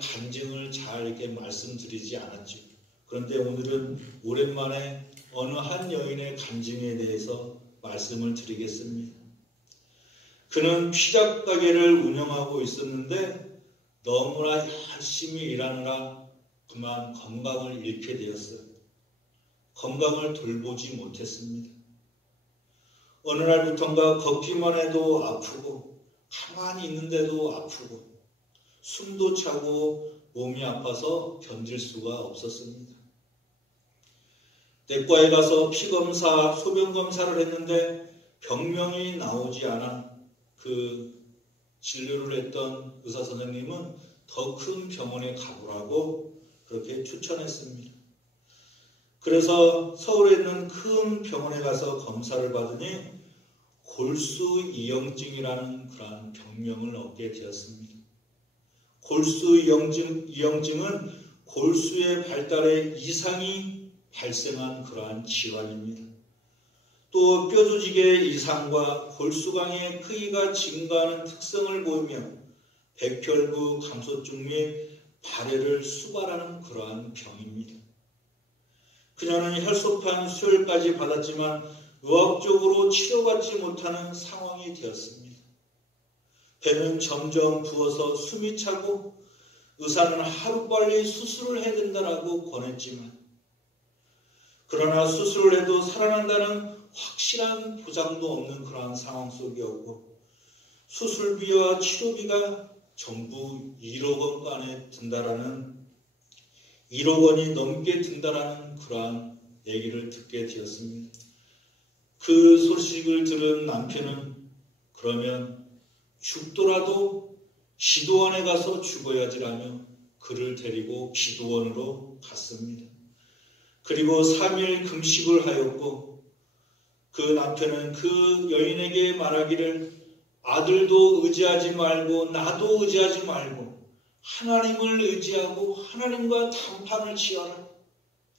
간증을 잘 이렇게 말씀드리지 않았죠. 그런데 오늘은 오랜만에 어느 한 여인의 간증에 대해서 말씀을 드리겠습니다. 그는 피자 가게를 운영하고 있었는데 너무나 열심히 일하느라 그만 건강을 잃게 되었어요. 건강을 돌보지 못했습니다. 어느 날부턴가 걷기만 해도 아프고 가만히 있는데도 아프고 숨도 차고 몸이 아파서 견딜 수가 없었습니다. 내과에 가서 피검사, 소변검사를 했는데 병명이 나오지 않아 그 진료를 했던 의사 선생님은 더 큰 병원에 가보라고 그렇게 추천했습니다. 그래서 서울에 있는 큰 병원에 가서 검사를 받으니 골수 이형증이라는 그러한 병명을 얻게 되었습니다. 골수 이형증은 골수의 발달에 이상이 발생한 그러한 질환입니다. 또 뼈조직의 이상과 골수강의 크기가 증가하는 특성을 보이며 백혈구 감소증 및 발해를 수발하는 그러한 병입니다. 그녀는 혈소판 수혈까지 받았지만 의학적으로 치료받지 못하는 상황이 되었습니다. 배는 점점 부어서 숨이 차고 의사는 하루빨리 수술을 해야 된다고 권했지만 그러나 수술을 해도 살아난다는 확실한 보장도 없는 그러한 상황 속이었고 수술비와 치료비가 전부 1억 원간에 든다라는 1억 원이 넘게 든다라는 그러한 얘기를 듣게 되었습니다. 그 소식을 들은 남편은 그러면 죽더라도 기도원에 가서 죽어야지라며 그를 데리고 기도원으로 갔습니다. 그리고 3일 금식을 하였고 그 남편은 그 여인에게 말하기를 아들도 의지하지 말고 나도 의지하지 말고 하나님을 의지하고 하나님과 단판을 지어라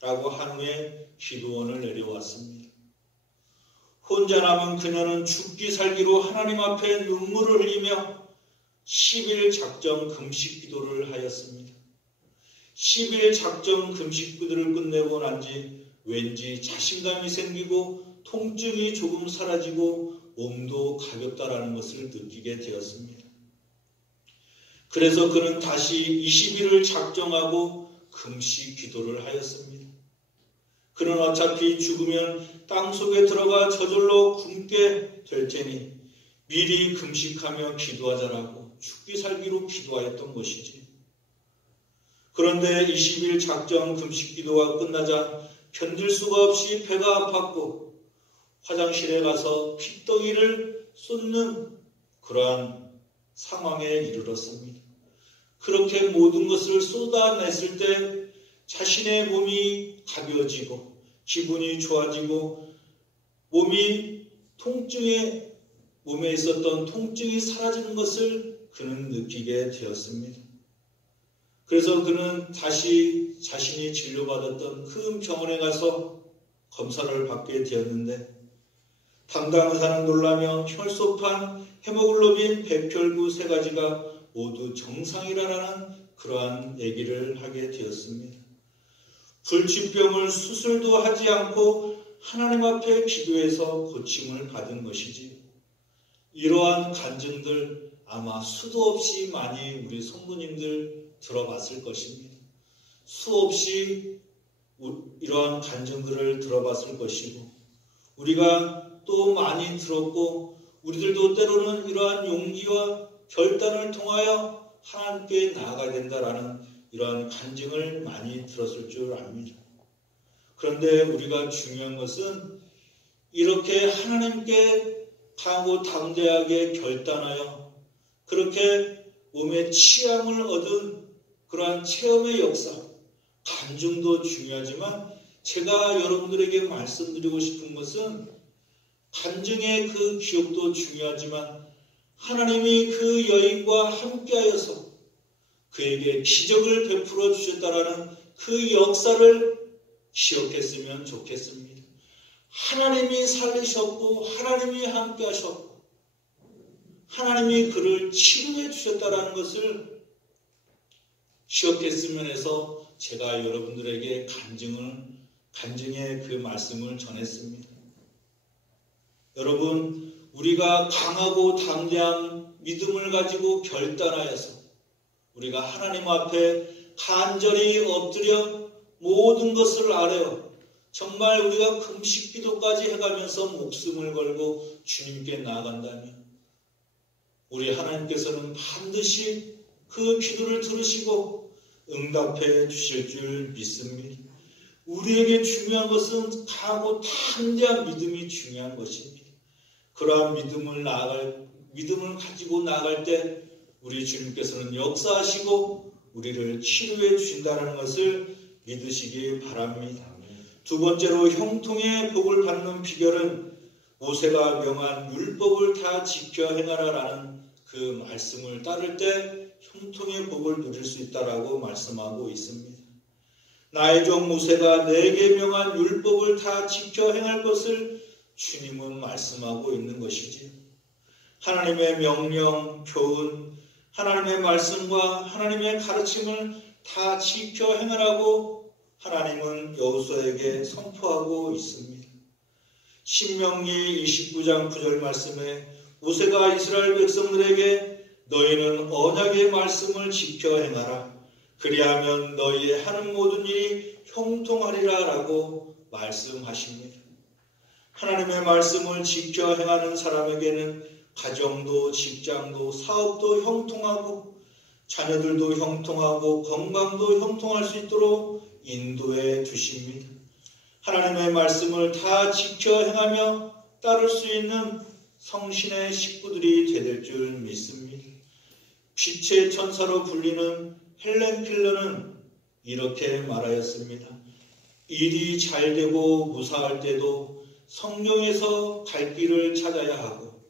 라고 한 후에 기도원을 내려왔습니다. 혼자 남은 그녀는 죽기 살기로 하나님 앞에 눈물을 흘리며 10일 작정 금식 기도를 하였습니다. 10일 작정 금식 기도를 끝내고 난지 왠지 자신감이 생기고 통증이 조금 사라지고 몸도 가볍다라는 것을 느끼게 되었습니다. 그래서 그는 다시 20일을 작정하고 금식 기도를 하였습니다. 그는 어차피 죽으면 땅속에 들어가 저절로 굶게 될 테니 미리 금식하며 기도하자라고 죽기 살기로 기도하였던 것이지. 그런데 20일 작정 금식 기도가 끝나자 견딜 수가 없이 배가 아팠고 화장실에 가서 핏덩이를 쏟는 그러한 상황에 이르렀습니다. 그렇게 모든 것을 쏟아냈을 때 자신의 몸이 가벼워지고 기분이 좋아지고 몸에 있었던 통증이 사라지는 것을 그는 느끼게 되었습니다. 그래서 그는 다시 자신이 진료받았던 큰 병원에 가서 검사를 받게 되었는데 담당 의사는 놀라며 혈소판, 헤모글로빈, 백혈구 3가지가 모두 정상이라는 그러한 얘기를 하게 되었습니다. 불치병을 수술도 하지 않고 하나님 앞에 기도해서 고침을 받은 것이지. 이러한 간증들 아마 수도 없이 많이 우리 성도님들 들어봤을 것입니다. 수없이 이러한 간증들을 들어봤을 것이고 우리가 또 많이 들었고 우리들도 때로는 이러한 용기와 결단을 통하여 하나님께 나아가야 된다라는 이러한 간증을 많이 들었을 줄 압니다. 그런데 우리가 중요한 것은 이렇게 하나님께 강하고 담대하게 결단하여 그렇게 몸의 취함을 얻은 그러한 체험의 역사, 간증도 중요하지만 제가 여러분들에게 말씀드리고 싶은 것은 간증의 그 기억도 중요하지만 하나님이 그 여인과 함께하여서 그에게 기적을 베풀어 주셨다라는 그 역사를 기억했으면 좋겠습니다. 하나님이 살리셨고 하나님이 함께하셨고 하나님이 그를 치료해 주셨다라는 것을 기억했으면 해서 제가 여러분들에게 간증의 그 말씀을 전했습니다. 여러분, 우리가 강하고 담대한 믿음을 가지고 결단하여서 우리가 하나님 앞에 간절히 엎드려 모든 것을 아뢰어 정말 우리가 금식 기도까지 해가면서 목숨을 걸고 주님께 나아간다면 우리 하나님께서는 반드시 그 기도를 들으시고 응답해 주실 줄 믿습니다. 우리에게 중요한 것은 강하고 담대한 믿음이 중요한 것입니다. 그러한 믿음을 가지고 나아갈 때 우리 주님께서는 역사하시고 우리를 치료해 주신다는 것을 믿으시기 바랍니다. 두 번째로 형통의 복을 받는 비결은 모세가 명한 율법을 다 지켜 행하라라는 그 말씀을 따를 때 형통의 복을 누릴 수 있다라고 말씀하고 있습니다. 나의 종 모세가 내게 명한 율법을 다 지켜 행할 것을 주님은 말씀하고 있는 것이지. 하나님의 명령, 교훈, 하나님의 말씀과 하나님의 가르침을 다 지켜 행하라고 하나님은 여호수아에게 선포하고 있습니다. 신명기 29장 9절 말씀에 모세가 이스라엘 백성들에게 너희는 언약의 말씀을 지켜 행하라. 그리하면 너희의 하는 모든 일이 형통하리라 라고 말씀하십니다. 하나님의 말씀을 지켜 행하는 사람에게는 가정도 직장도 사업도 형통하고 자녀들도 형통하고 건강도 형통할 수 있도록 인도해 주십니다. 하나님의 말씀을 다 지켜 행하며 따를 수 있는 성신의 식구들이 될 줄 믿습니다. 빛의 천사로 불리는 헬렌 켈러는 이렇게 말하였습니다. 일이 잘 되고 무사할 때도 성령에서 갈 길을 찾아야 하고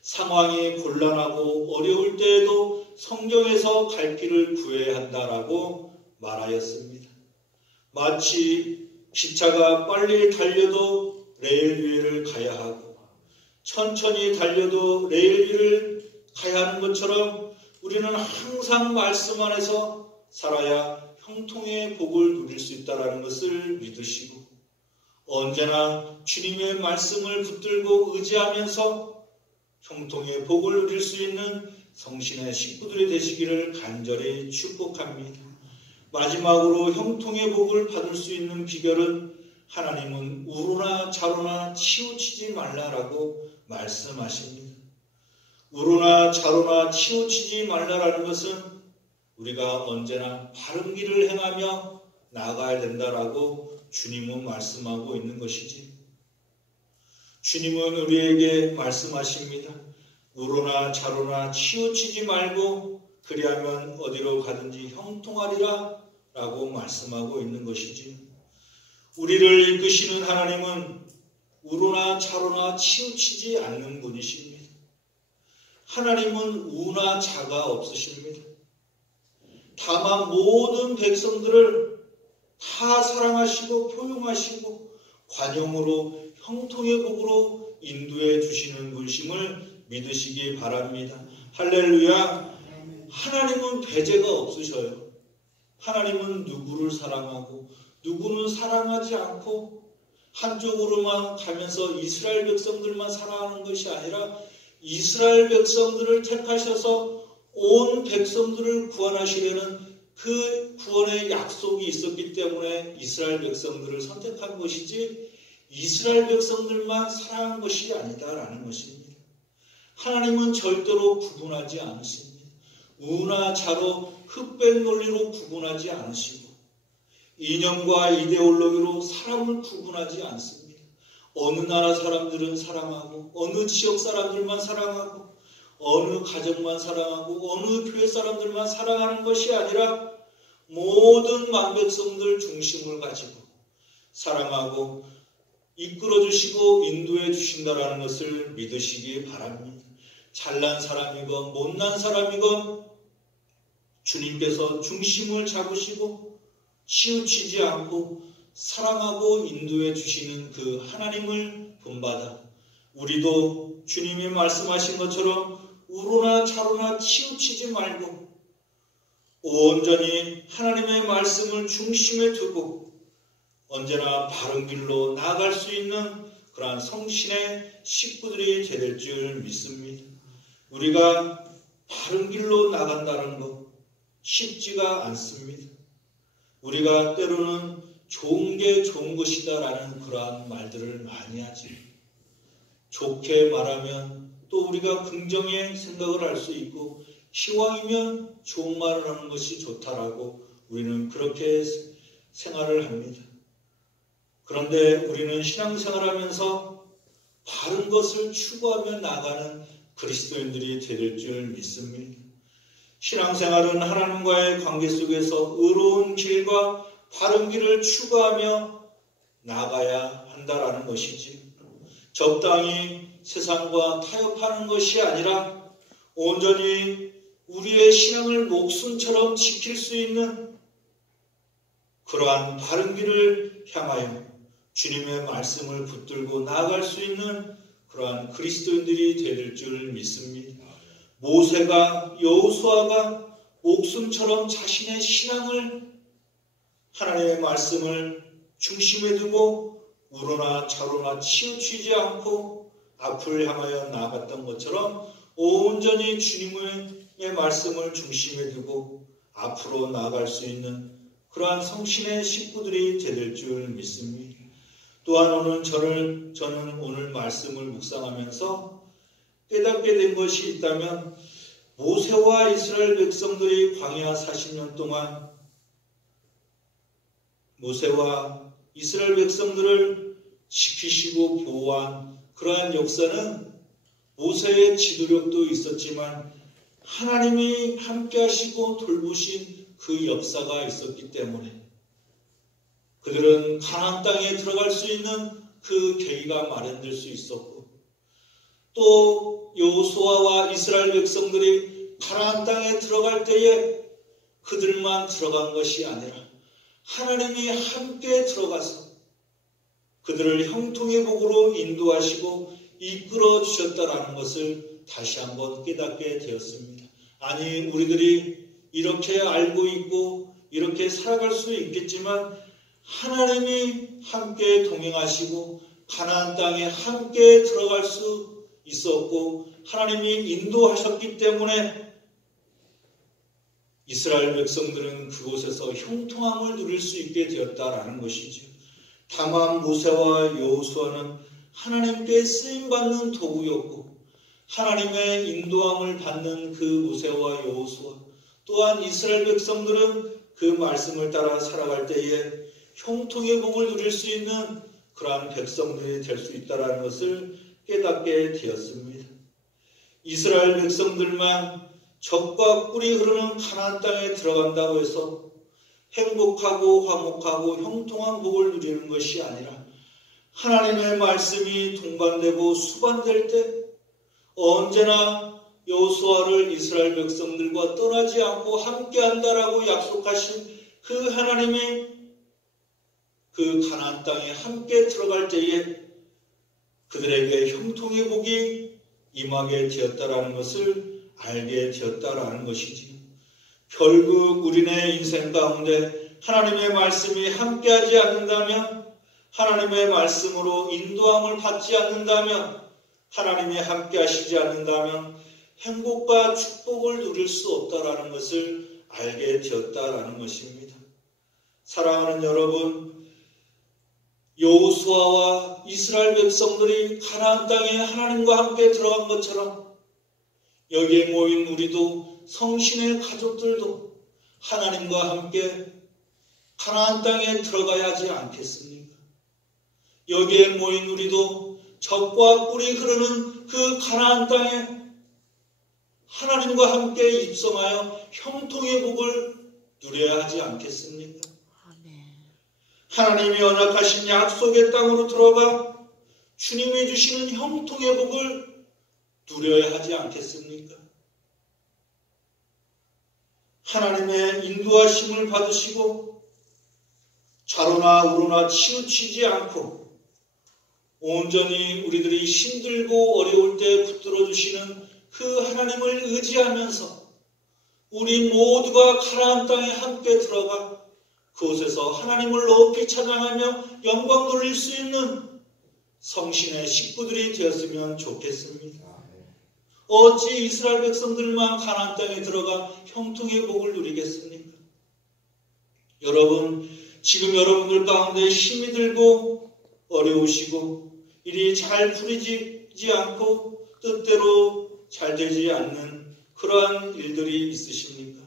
상황이 곤란하고 어려울 때에도 성경에서 갈 길을 구해야 한다라고 말하였습니다. 마치 기차가 빨리 달려도 레일 위를 가야 하고 천천히 달려도 레일 위를 가야 하는 것처럼 우리는 항상 말씀 안에서 살아야 형통의 복을 누릴 수 있다는 것을 믿으시고 언제나 주님의 말씀을 붙들고 의지하면서 형통의 복을 누릴 수 있는 성신의 식구들이 되시기를 간절히 축복합니다. 마지막으로 형통의 복을 받을 수 있는 비결은 하나님은 우로나 좌로나 치우치지 말라라고 말씀하십니다. 우로나 좌로나 치우치지 말라라는 것은 우리가 언제나 바른 길을 행하며 나아가야 된다라고 주님은 말씀하고 있는 것이지. 주님은 우리에게 말씀하십니다. 우로나 좌로나 치우치지 말고 그리하면 어디로 가든지 형통하리라 라고 말씀하고 있는 것이지. 우리를 이끄시는 하나님은 우로나 좌로나 치우치지 않는 분이십니다. 하나님은 우나 좌가 없으십니다. 다만 모든 백성들을 다 사랑하시고 포용하시고 관용으로 형통의 복으로 인도해 주시는 분심을 믿으시기 바랍니다. 할렐루야. 하나님은 배제가 없으셔요. 하나님은 누구를 사랑하고 누구는 사랑하지 않고 한쪽으로만 가면서 이스라엘 백성들만 사랑하는 것이 아니라 이스라엘 백성들을 택하셔서 온 백성들을 구원하시려는 그 구원의 약속이 있었기 때문에 이스라엘 백성들을 선택한 것이지 이스라엘 백성들만 사랑한 것이 아니다라는 것입니다. 하나님은 절대로 구분하지 않으십니다. 우나 좌로 흑백 논리로 구분하지 않으시고 이념과 이데올로기로 사람을 구분하지 않습니다. 어느 나라 사람들은 사랑하고 어느 지역 사람들만 사랑하고 어느 가정만 사랑하고 어느 교회 사람들만 사랑하는 것이 아니라 모든 만백성들 중심을 가지고 사랑하고 이끌어주시고 인도해 주신다라는 것을 믿으시기 바랍니다. 잘난 사람이건 못난 사람이건 주님께서 중심을 잡으시고 치우치지 않고 사랑하고 인도해 주시는 그 하나님을 본받아 우리도 주님이 말씀하신 것처럼 우로나 좌로나 치우치지 말고 온전히 하나님의 말씀을 중심에 두고 언제나 바른 길로 나아갈 수 있는 그러한 성신의 식구들이 될 줄 믿습니다. 우리가 바른 길로 나간다는 것 쉽지가 않습니다. 우리가 때로는 좋은 게 좋은 것이다 라는 그러한 말들을 많이 하지. 좋게 말하면 또 우리가 긍정의 생각을 할 수 있고 희왕이면 좋은 말을 하는 것이 좋다라고 우리는 그렇게 생활을 합니다. 그런데 우리는 신앙생활하면서 바른 것을 추구하며 나가는 그리스도인들이 될 줄 믿습니다. 신앙생활은 하나님과의 관계 속에서 의로운 길과 바른 길을 추구하며 나가야 한다라는 것이지. 적당히 세상과 타협하는 것이 아니라 온전히 우리의 신앙을 목숨처럼 지킬 수 있는 그러한 바른 길을 향하여 주님의 말씀을 붙들고 나아갈 수 있는 그러한 그리스도인들이 될 줄 믿습니다. 모세가 여호수아가 목숨처럼 자신의 신앙을 하나님의 말씀을 중심에 두고 우로나 좌로나 치우치지 않고 앞을 향하여 나아갔던 것처럼 온전히 주님의 말씀을 중심에 두고 앞으로 나아갈 수 있는 그러한 성신의 식구들이 될 줄 믿습니다. 또한 오늘 저는 오늘 말씀을 묵상하면서 깨닫게 된 것이 있다면 모세와 이스라엘 백성들이 광야 40년 동안 모세와 이스라엘 백성들을 지키시고 보호한 그러한 역사는 모세의 지도력도 있었지만 하나님이 함께 하시고 돌보신 그 역사가 있었기 때문에 그들은 가나안 땅에 들어갈 수 있는 그 계기가 마련될 수 있었고 또 여호수아와 이스라엘 백성들이 가나안 땅에 들어갈 때에 그들만 들어간 것이 아니라 하나님이 함께 들어가서 그들을 형통의 복으로 인도하시고 이끌어 주셨다라는 것을 다시 한번 깨닫게 되었습니다. 아니 우리들이 이렇게 알고 있고 이렇게 살아갈 수 있겠지만 하나님이 함께 동행하시고 가나안 땅에 함께 들어갈 수 있었고 하나님이 인도하셨기 때문에 이스라엘 백성들은 그곳에서 형통함을 누릴 수 있게 되었다라는 것이죠. 다만 모세와 여호수아는 하나님께 쓰임받는 도구였고 하나님의 인도함을 받는 그 모세와 여호수아 또한 이스라엘 백성들은 그 말씀을 따라 살아갈 때에 형통의 복을 누릴 수 있는 그러한 백성들이 될 수 있다는 것을 깨닫게 되었습니다. 이스라엘 백성들만 젖과 꿀이 흐르는 가나안 땅에 들어간다고 해서 행복하고 화목하고 형통한 복을 누리는 것이 아니라 하나님의 말씀이 동반되고 수반될 때 언제나 여호수아를 이스라엘 백성들과 떠나지 않고 함께한다라고 약속하신 그 하나님이 그 가나안 땅에 함께 들어갈 때에 그들에게 형통의 복이 임하게 되었다라는 것을 알게 되었다라는 것이지. 결국 우리네 인생 가운데 하나님의 말씀이 함께하지 않는다면, 하나님의 말씀으로 인도함을 받지 않는다면, 하나님이 함께하시지 않는다면 행복과 축복을 누릴 수 없다라는 것을 알게 되었다라는 것입니다. 사랑하는 여러분, 여호수아와 이스라엘 백성들이 가나안 땅에 하나님과 함께 들어간 것처럼 여기에 모인 우리도 성신의 가족들도 하나님과 함께 가나안 땅에 들어가야 하지 않겠습니까? 여기에 모인 우리도 젖과 꿀이 흐르는 그 가나안 땅에 하나님과 함께 입성하여 형통의 복을 누려야 하지 않겠습니까? 하나님이 언약하신 약속의 땅으로 들어가 주님이 주시는 형통의 복을 누려야 하지 않겠습니까? 하나님의 인도하심을 받으시고 좌로나 우로나 치우치지 않고 온전히 우리들이 힘들고 어려울 때 붙들어 주시는 그 하나님을 의지하면서 우리 모두가 가나안 땅에 함께 들어가 그곳에서 하나님을 높이 찬양하며 영광 돌릴 수 있는 성신의 식구들이 되었으면 좋겠습니다. 어찌 이스라엘 백성들만 가나안 땅에 들어가 형통의 복을 누리겠습니까? 여러분, 지금 여러분들 가운데 힘이 들고 어려우시고 일이 잘 풀리지 않고 뜻대로 잘 되지 않는 그러한 일들이 있으십니까?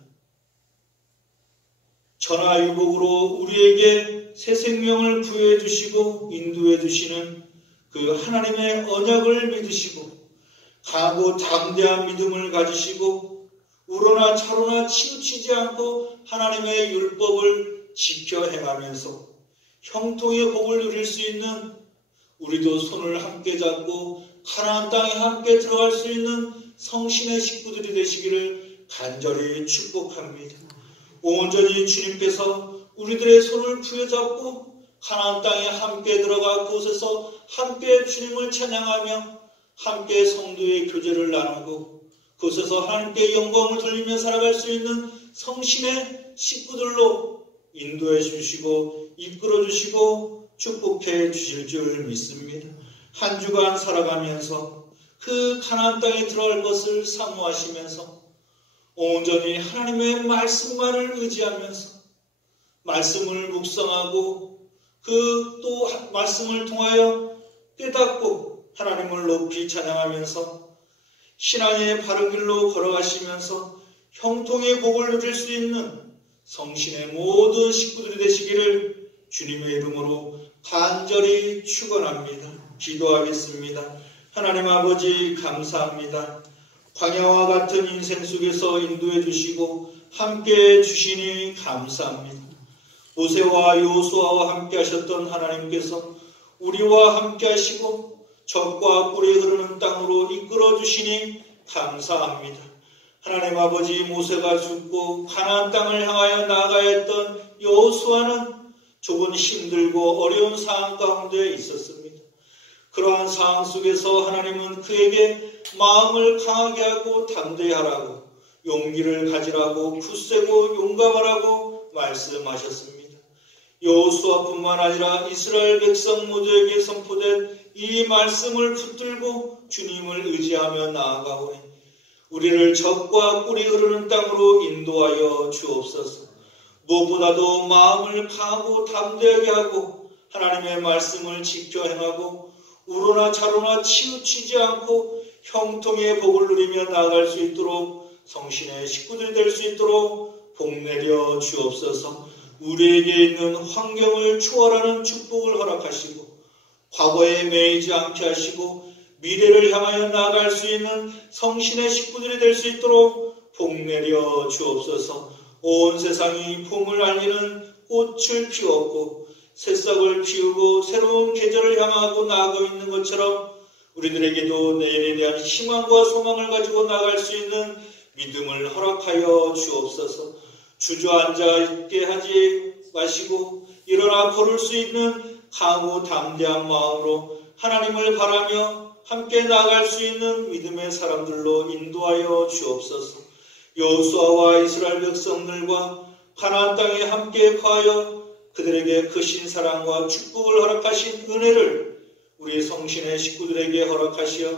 전화위복으로 우리에게 새 생명을 부여해 주시고 인도해 주시는 그 하나님의 언약을 믿으시고 강하고 담대한 믿음을 가지시고 우로나 차로나 치우치지 않고 하나님의 율법을 지켜 행하면서 형통의 복을 누릴 수 있는 우리도 손을 함께 잡고 가나안 땅에 함께 들어갈 수 있는 성신의 식구들이 되시기를 간절히 축복합니다. 온전히 주님께서 우리들의 손을 부여잡고 가나안 땅에 함께 들어가 그곳에서 함께 주님을 찬양하며 함께 성도의 교제를 나누고 그곳에서 하나님께 영광을 돌리며 살아갈 수 있는 성신의 식구들로 인도해 주시고 이끌어 주시고 축복해 주실 줄 믿습니다. 한 주간 살아가면서 그 가나안 땅에 들어갈 것을 사모하시면서 온전히 하나님의 말씀만을 의지하면서 말씀을 묵상하고 그 또 말씀을 통하여 깨닫고 하나님을 높이 찬양하면서 신앙의 바른 길로 걸어가시면서 형통의 복을 누릴 수 있는 성신의 모든 식구들이 되시기를 주님의 이름으로 간절히 축원합니다. 기도하겠습니다. 하나님 아버지 감사합니다. 광야와 같은 인생 속에서 인도해 주시고 함께해 주시니 감사합니다. 모세와 여호수아와 함께 하셨던 하나님께서 우리와 함께 하시고 젖과 꿀이 흐르는 땅으로 이끌어 주시니 감사합니다. 하나님 아버지, 모세가 죽고 가나안 땅을 향하여 나아가야 했던 여호수아는 좁은 힘들고 어려운 상황 가운데 있었습니다. 그러한 상황 속에서 하나님은 그에게 마음을 강하게 하고 담대하라고, 용기를 가지라고, 굳세고 용감하라고 말씀하셨습니다. 여호수아뿐만 아니라 이스라엘 백성 모두에게 선포된 이 말씀을 붙들고 주님을 의지하며 나아가오니 우리를 젖과 꿀이 흐르는 땅으로 인도하여 주옵소서. 무엇보다도 마음을 강하고 담대하게 하고 하나님의 말씀을 지켜 행하고 우로나 차로나 치우치지 않고 형통의 복을 누리며 나아갈 수 있도록 성신의 식구들이 될 수 있도록 복내려 주옵소서. 우리에게 있는 환경을 초월하는 축복을 허락하시고 과거에 매이지 않게 하시고 미래를 향하여 나아갈 수 있는 성신의 식구들이 될 수 있도록 복내려 주옵소서. 온 세상이 봄을 알리는 꽃을 피웠고 새싹을 피우고 새로운 계절을 향하고 나아가고 있는 것처럼 우리들에게도 내일에 대한 희망과 소망을 가지고 나아갈 수 있는 믿음을 허락하여 주옵소서. 주저앉아 있게 하지 마시고 일어나 걸을 수 있는 강우 담대한 마음으로 하나님을 바라며 함께 나아갈 수 있는 믿음의 사람들로 인도하여 주옵소서. 여호수아와 이스라엘 백성들과 가나안 땅에 함께 거하여 그들에게 크신 사랑과 축복을 허락하신 은혜를 우리 성신의 식구들에게 허락하시어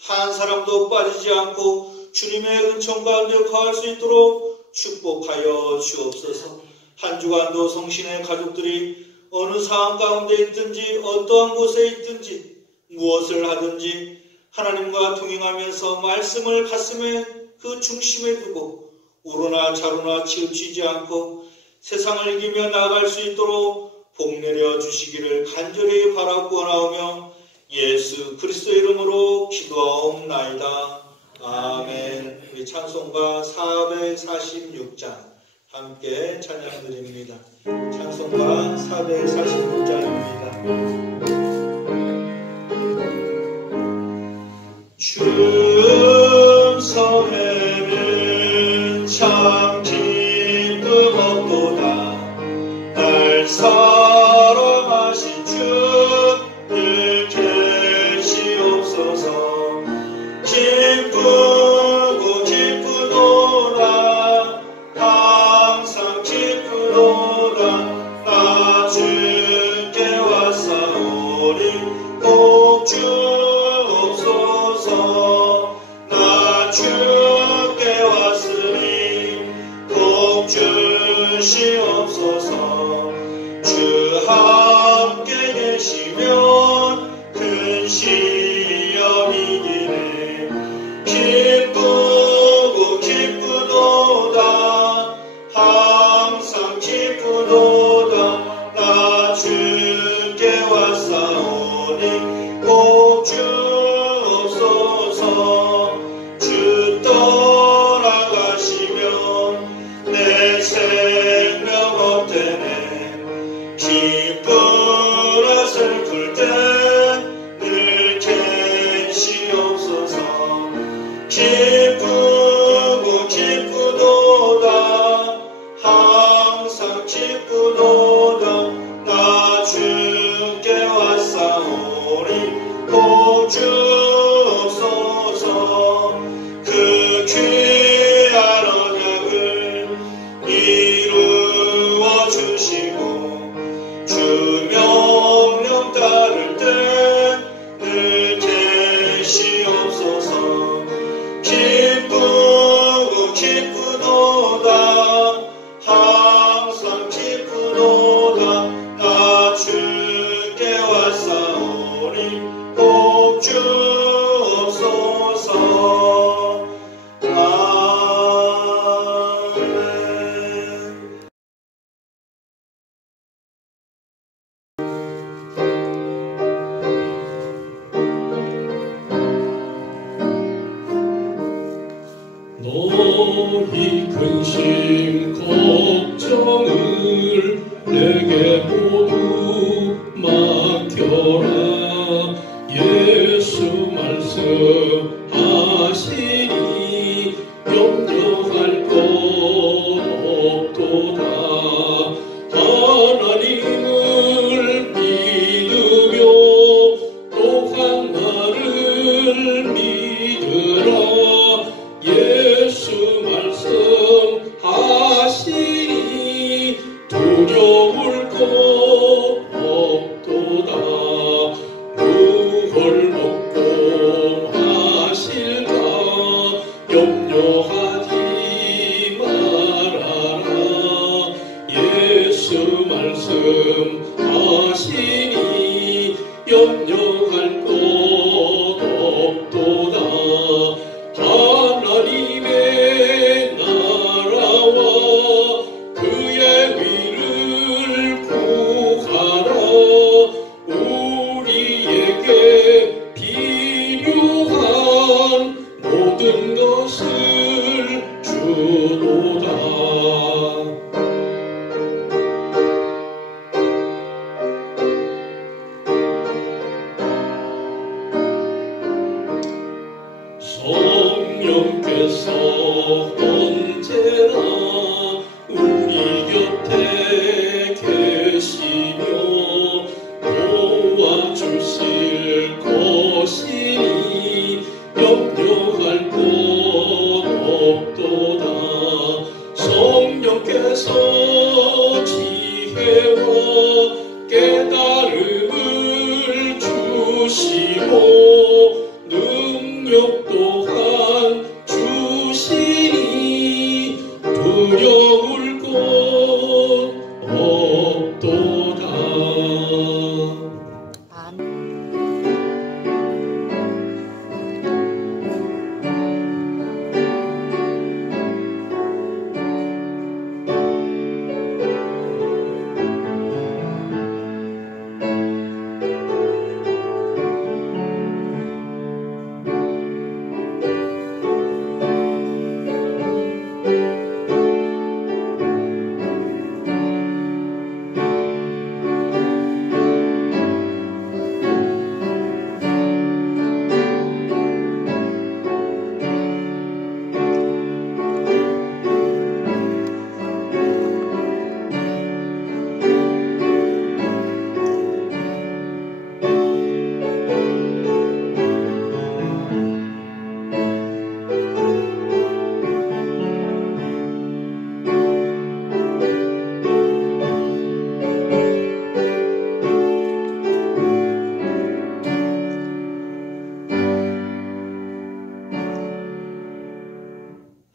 한 사람도 빠지지 않고 주님의 은총 가운데 거할 수 있도록 축복하여 주옵소서. 한 주간도 성신의 가족들이 어느 상황 가운데 있든지 어떠한 곳에 있든지 무엇을 하든지 하나님과 동행하면서 말씀을 가슴에 그 중심에 두고 우로나 좌로나 치우치지 않고 세상을 이기며 나아갈 수 있도록 복내려 주시기를 간절히 바라고 원하오며 예수 그리스도 이름으로 기도하옵나이다. 아멘. 우리 찬송가 446장 함께 찬양드립니다. 찬송가 446장입니다. 충성에는 참 기쁨 없도다. 날 사랑하신 주를 계시옵소서. 기쁘고 기쁘도다. 항상 기쁘도다. 나 주께 왔사오니 꼭 주옵소서. 나 주께 왔으니 꼭 주시옵소서. 주 함께 계시면 큰 시험이기를 기쁘고 기쁘도다. 항상 기쁘도다. 나 주께 왔사오니 꼭 주옵소서. 주 떠나가시면 내 생명 헛되네. 기쁘나 슬플 때 늘 계시옵소서. 기쁘고 기쁘도다. 항상 기쁘도다. 나 주께 왔사오니 꼭 주옵소서. 그 귀한 언약을 이루어 주시고 주 명령 따를 때 늘 계시옵소서. 기쁘고 기쁘도다. 항상 기쁘도다. 나 주께 왔사오니 꼭 주옵소서. 아멘. 너희 근심 걱정을 내게 모두 맡겨라. 예수 말씀하시니 염려할 것 없도다. 하나님을 믿으며 또 하나를 믿으라. 예수 말씀하시니 두려울 것 없도다. 무얼 먹고 마실까 염려하지 말아라. 예수 말씀하시니 염려할 것 없도다. 모든 것을 주도다. 성령께서 언제나 우리 곁에 계시며 도와주실 것이니 염려할 것 없도다. 성령께서 지혜와 깨달음을 주시고 능력 또한 주시니 두려울 것 없도다.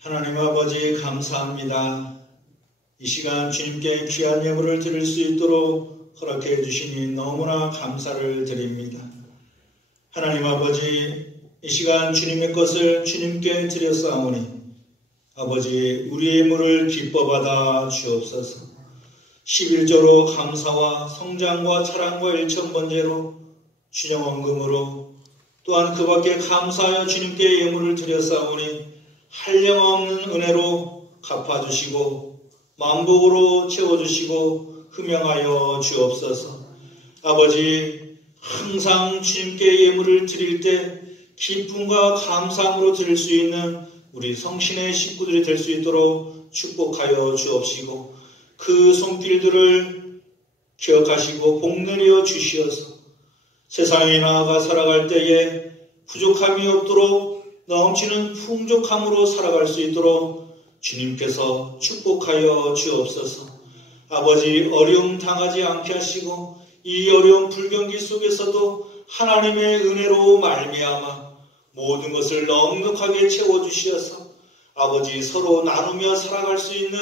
하나님 아버지 감사합니다. 이 시간 주님께 귀한 예물을 드릴 수 있도록 허락해 주시니 너무나 감사를 드립니다. 하나님 아버지, 이 시간 주님의 것을 주님께 드렸사오니 아버지 우리의 예물을 기뻐 받아 주옵소서. 11조로 감사와 성장과 찬양과 일천번제로 준영원금으로 또한 그 밖에 감사하여 주님께 예물을 드렸사오니 한량없는 은혜로 갚아주시고 만복으로 채워주시고 흠양하여 주옵소서. 아버지 항상 주님께 예물을 드릴 때 기쁨과 감사함으로 드릴 수 있는 우리 성신의 식구들이 될 수 있도록 축복하여 주옵시고 그 손길들을 기억하시고 복내려 주시어서 세상에 나아가 살아갈 때에 부족함이 없도록 넘치는 풍족함으로 살아갈 수 있도록 주님께서 축복하여 주옵소서. 아버지 어려움 당하지 않게 하시고 이 어려운 불경기 속에서도 하나님의 은혜로 말미암아 모든 것을 넉넉하게 채워주시어서 아버지 서로 나누며 살아갈 수 있는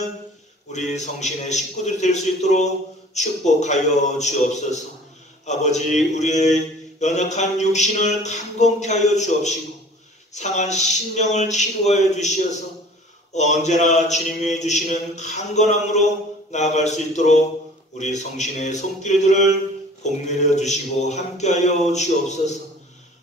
우리 성신의 식구들이 될 수 있도록 축복하여 주옵소서. 아버지 우리의 연약한 육신을 강건케 하여 주옵시고 상한 심령을 치료하여 주시어서 언제나 주님이 주시는 강건함으로 나아갈 수 있도록 우리 성신의 손길들을 복내려 주시고 함께하여 주옵소서.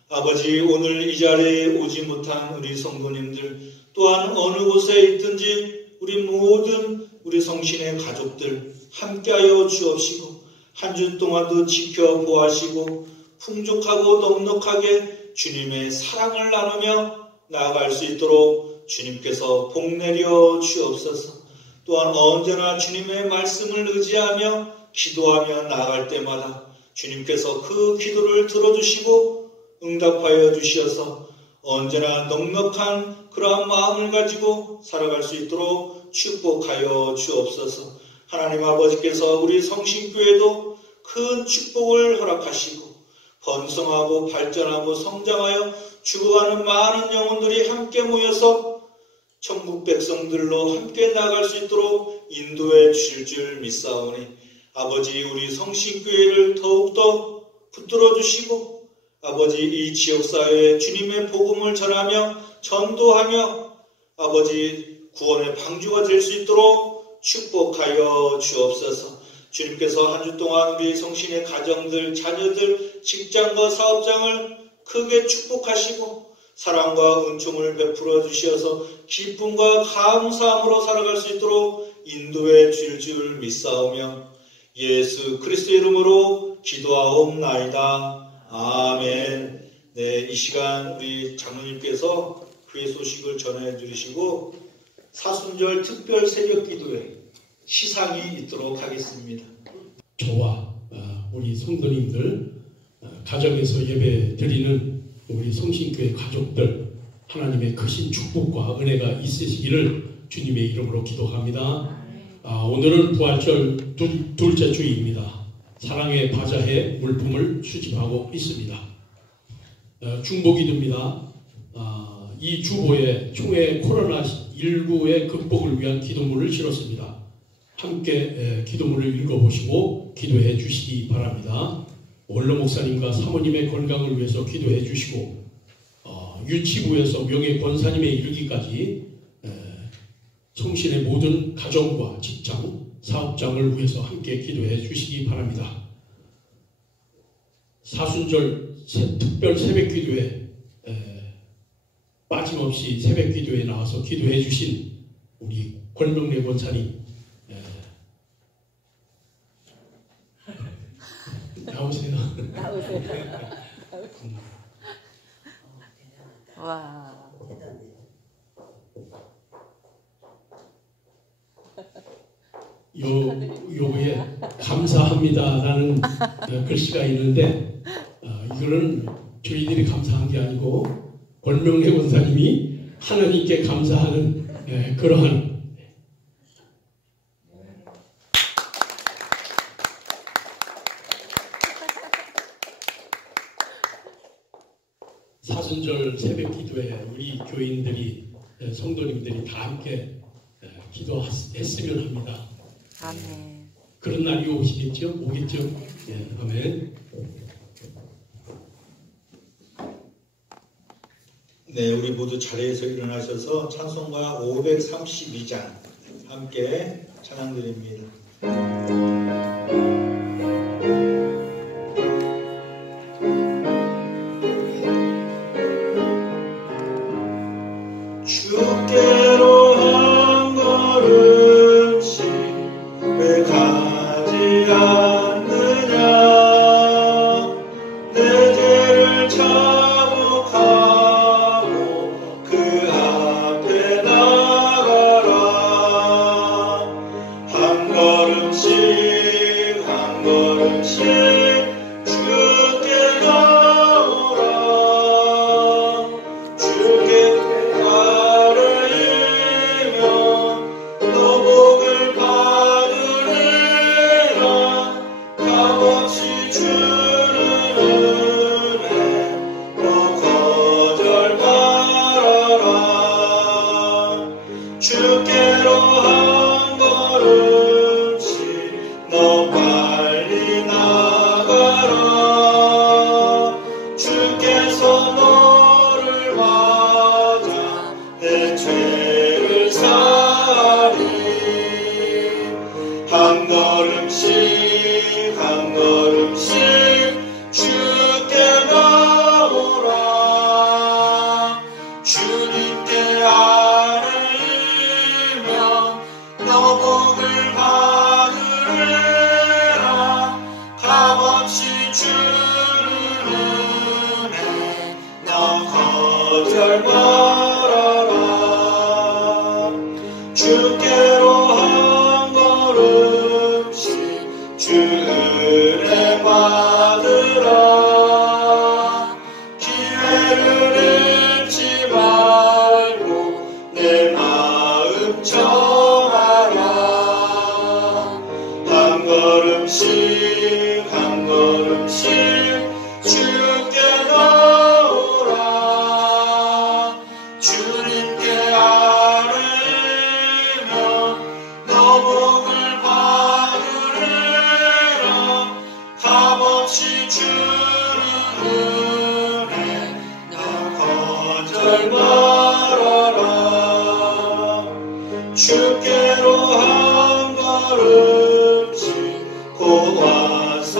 아버지 오늘 이 자리에 오지 못한 우리 성도님들 또한 어느 곳에 있든지 우리 모든 우리 성신의 가족들 함께하여 주옵시고 한 주 동안도 지켜보아시고 풍족하고 넉넉하게 주님의 사랑을 나누며 나아갈 수 있도록 주님께서 복내려 주옵소서. 또한 언제나 주님의 말씀을 의지하며 기도하며 나아갈 때마다 주님께서 그 기도를 들어주시고 응답하여 주시어서 언제나 넉넉한 그러한 마음을 가지고 살아갈 수 있도록 축복하여 주옵소서. 하나님 아버지께서 우리 성신교회도 큰 축복을 허락하시고 번성하고 발전하고 성장하여 죽어가는 많은 영혼들이 함께 모여서 천국 백성들로 함께 나아갈 수 있도록 인도해 주실 줄 믿사오니 아버지 우리 성신교회를 더욱더 붙들어 주시고 아버지 이 지역사회에 주님의 복음을 전하며 전도하며 아버지 구원의 방주가 될 수 있도록 축복하여 주옵소서. 주님께서 한 주 동안 우리 성신의 가정들, 자녀들, 직장과 사업장을 크게 축복하시고 사랑과 은총을 베풀어 주시어서 기쁨과 감사함으로 살아갈 수 있도록 인도해 줄 줄 믿사오며 예수 그리스도 이름으로 기도하옵나이다. 아멘. 네, 이 시간 우리 장로님께서 교회 소식을 전해 주시고 사순절 특별 새벽 기도회 시상이 있도록 하겠습니다. 저와 우리 성도님들, 가정에서 예배 드리는 우리 성신교회 가족들, 하나님의 크신 축복과 은혜가 있으시기를 주님의 이름으로 기도합니다. 오늘은 부활절 둘째 주일입니다. 사랑의 바자회 물품을 수집하고 있습니다. 중보기도입니다. 이 주보에 총회 코로나19의 극복을 위한 기도문을 실었습니다. 함께 기도문을 읽어보시고 기도해 주시기 바랍니다. 원로 목사님과 사모님의 건강을 위해서 기도해 주시고 유치부에서 명예 권사님에 이르기까지 성신의 모든 가정과 직장, 사업장을 위해서 함께 기도해 주시기 바랍니다. 사순절 특별 새벽기도에 빠짐없이 새벽기도에 나와서 기도해 주신 우리 권명래 권사님 나오세요. 와. 요거에 감사합니다라는 글씨가 있는데 이거는 저희들이 감사한 게 아니고 권명래 권사님이 하나님께 감사하는 그러한 사순절 새벽 기도에 우리 교인들이 성도님들이 다 함께 기도했으면 합니다. 아멘. 그런 날이 오시겠죠? 오겠죠? 예, 아멘. 네, 우리 모두 자리에서 일어나셔서 찬송가 532장 함께 찬양드립니다. 주께로 한 걸음씩 왜 가지 않느냐 내 죄를 자복하고 그 앞에 나가라 한 걸음씩 한 걸음씩 주께 나오라 주께 따르면 너 복을 받으리라 값없이 주는 은혜 너 거절 말아라 주께로 한 걸음씩 너 빨리 나가라 주께서 너를 맞아 내 죄를 사리 한 걸음씩 한 걸음씩 주께 나오라 주님께 아뢰면 너 복을 받으리라 값없이 주는 은혜 너 거절 말아라 주께로 한 걸음씩 주 은혜 받으라 기회를 잃지 말고 내 마음 정하라 한 걸음씩 한 걸음씩 주께 나오라 주님께 아뢰면 너 복을 받으리라 값없이 주는 은혜 너 거절 말아라 주께로 한 걸음씩 곧 와서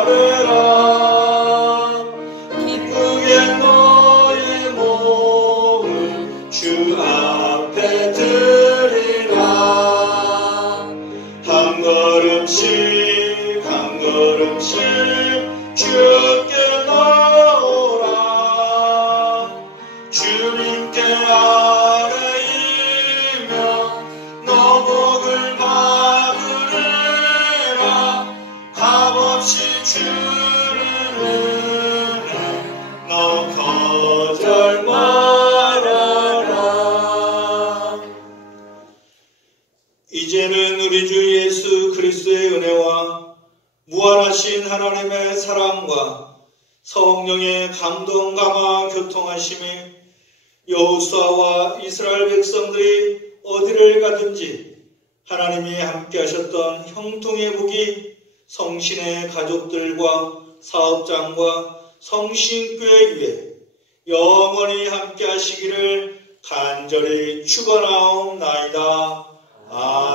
아뢰라 기쁘게 너의 감동 감아 교통하심에 여호수아와 이스라엘 백성들이 어디를 가든지 하나님이 함께하셨던 형통의 복이 성신의 가족들과 사업장과 성신교회 위에 영원히 함께하시기를 간절히 축원하옵나이다. 아멘.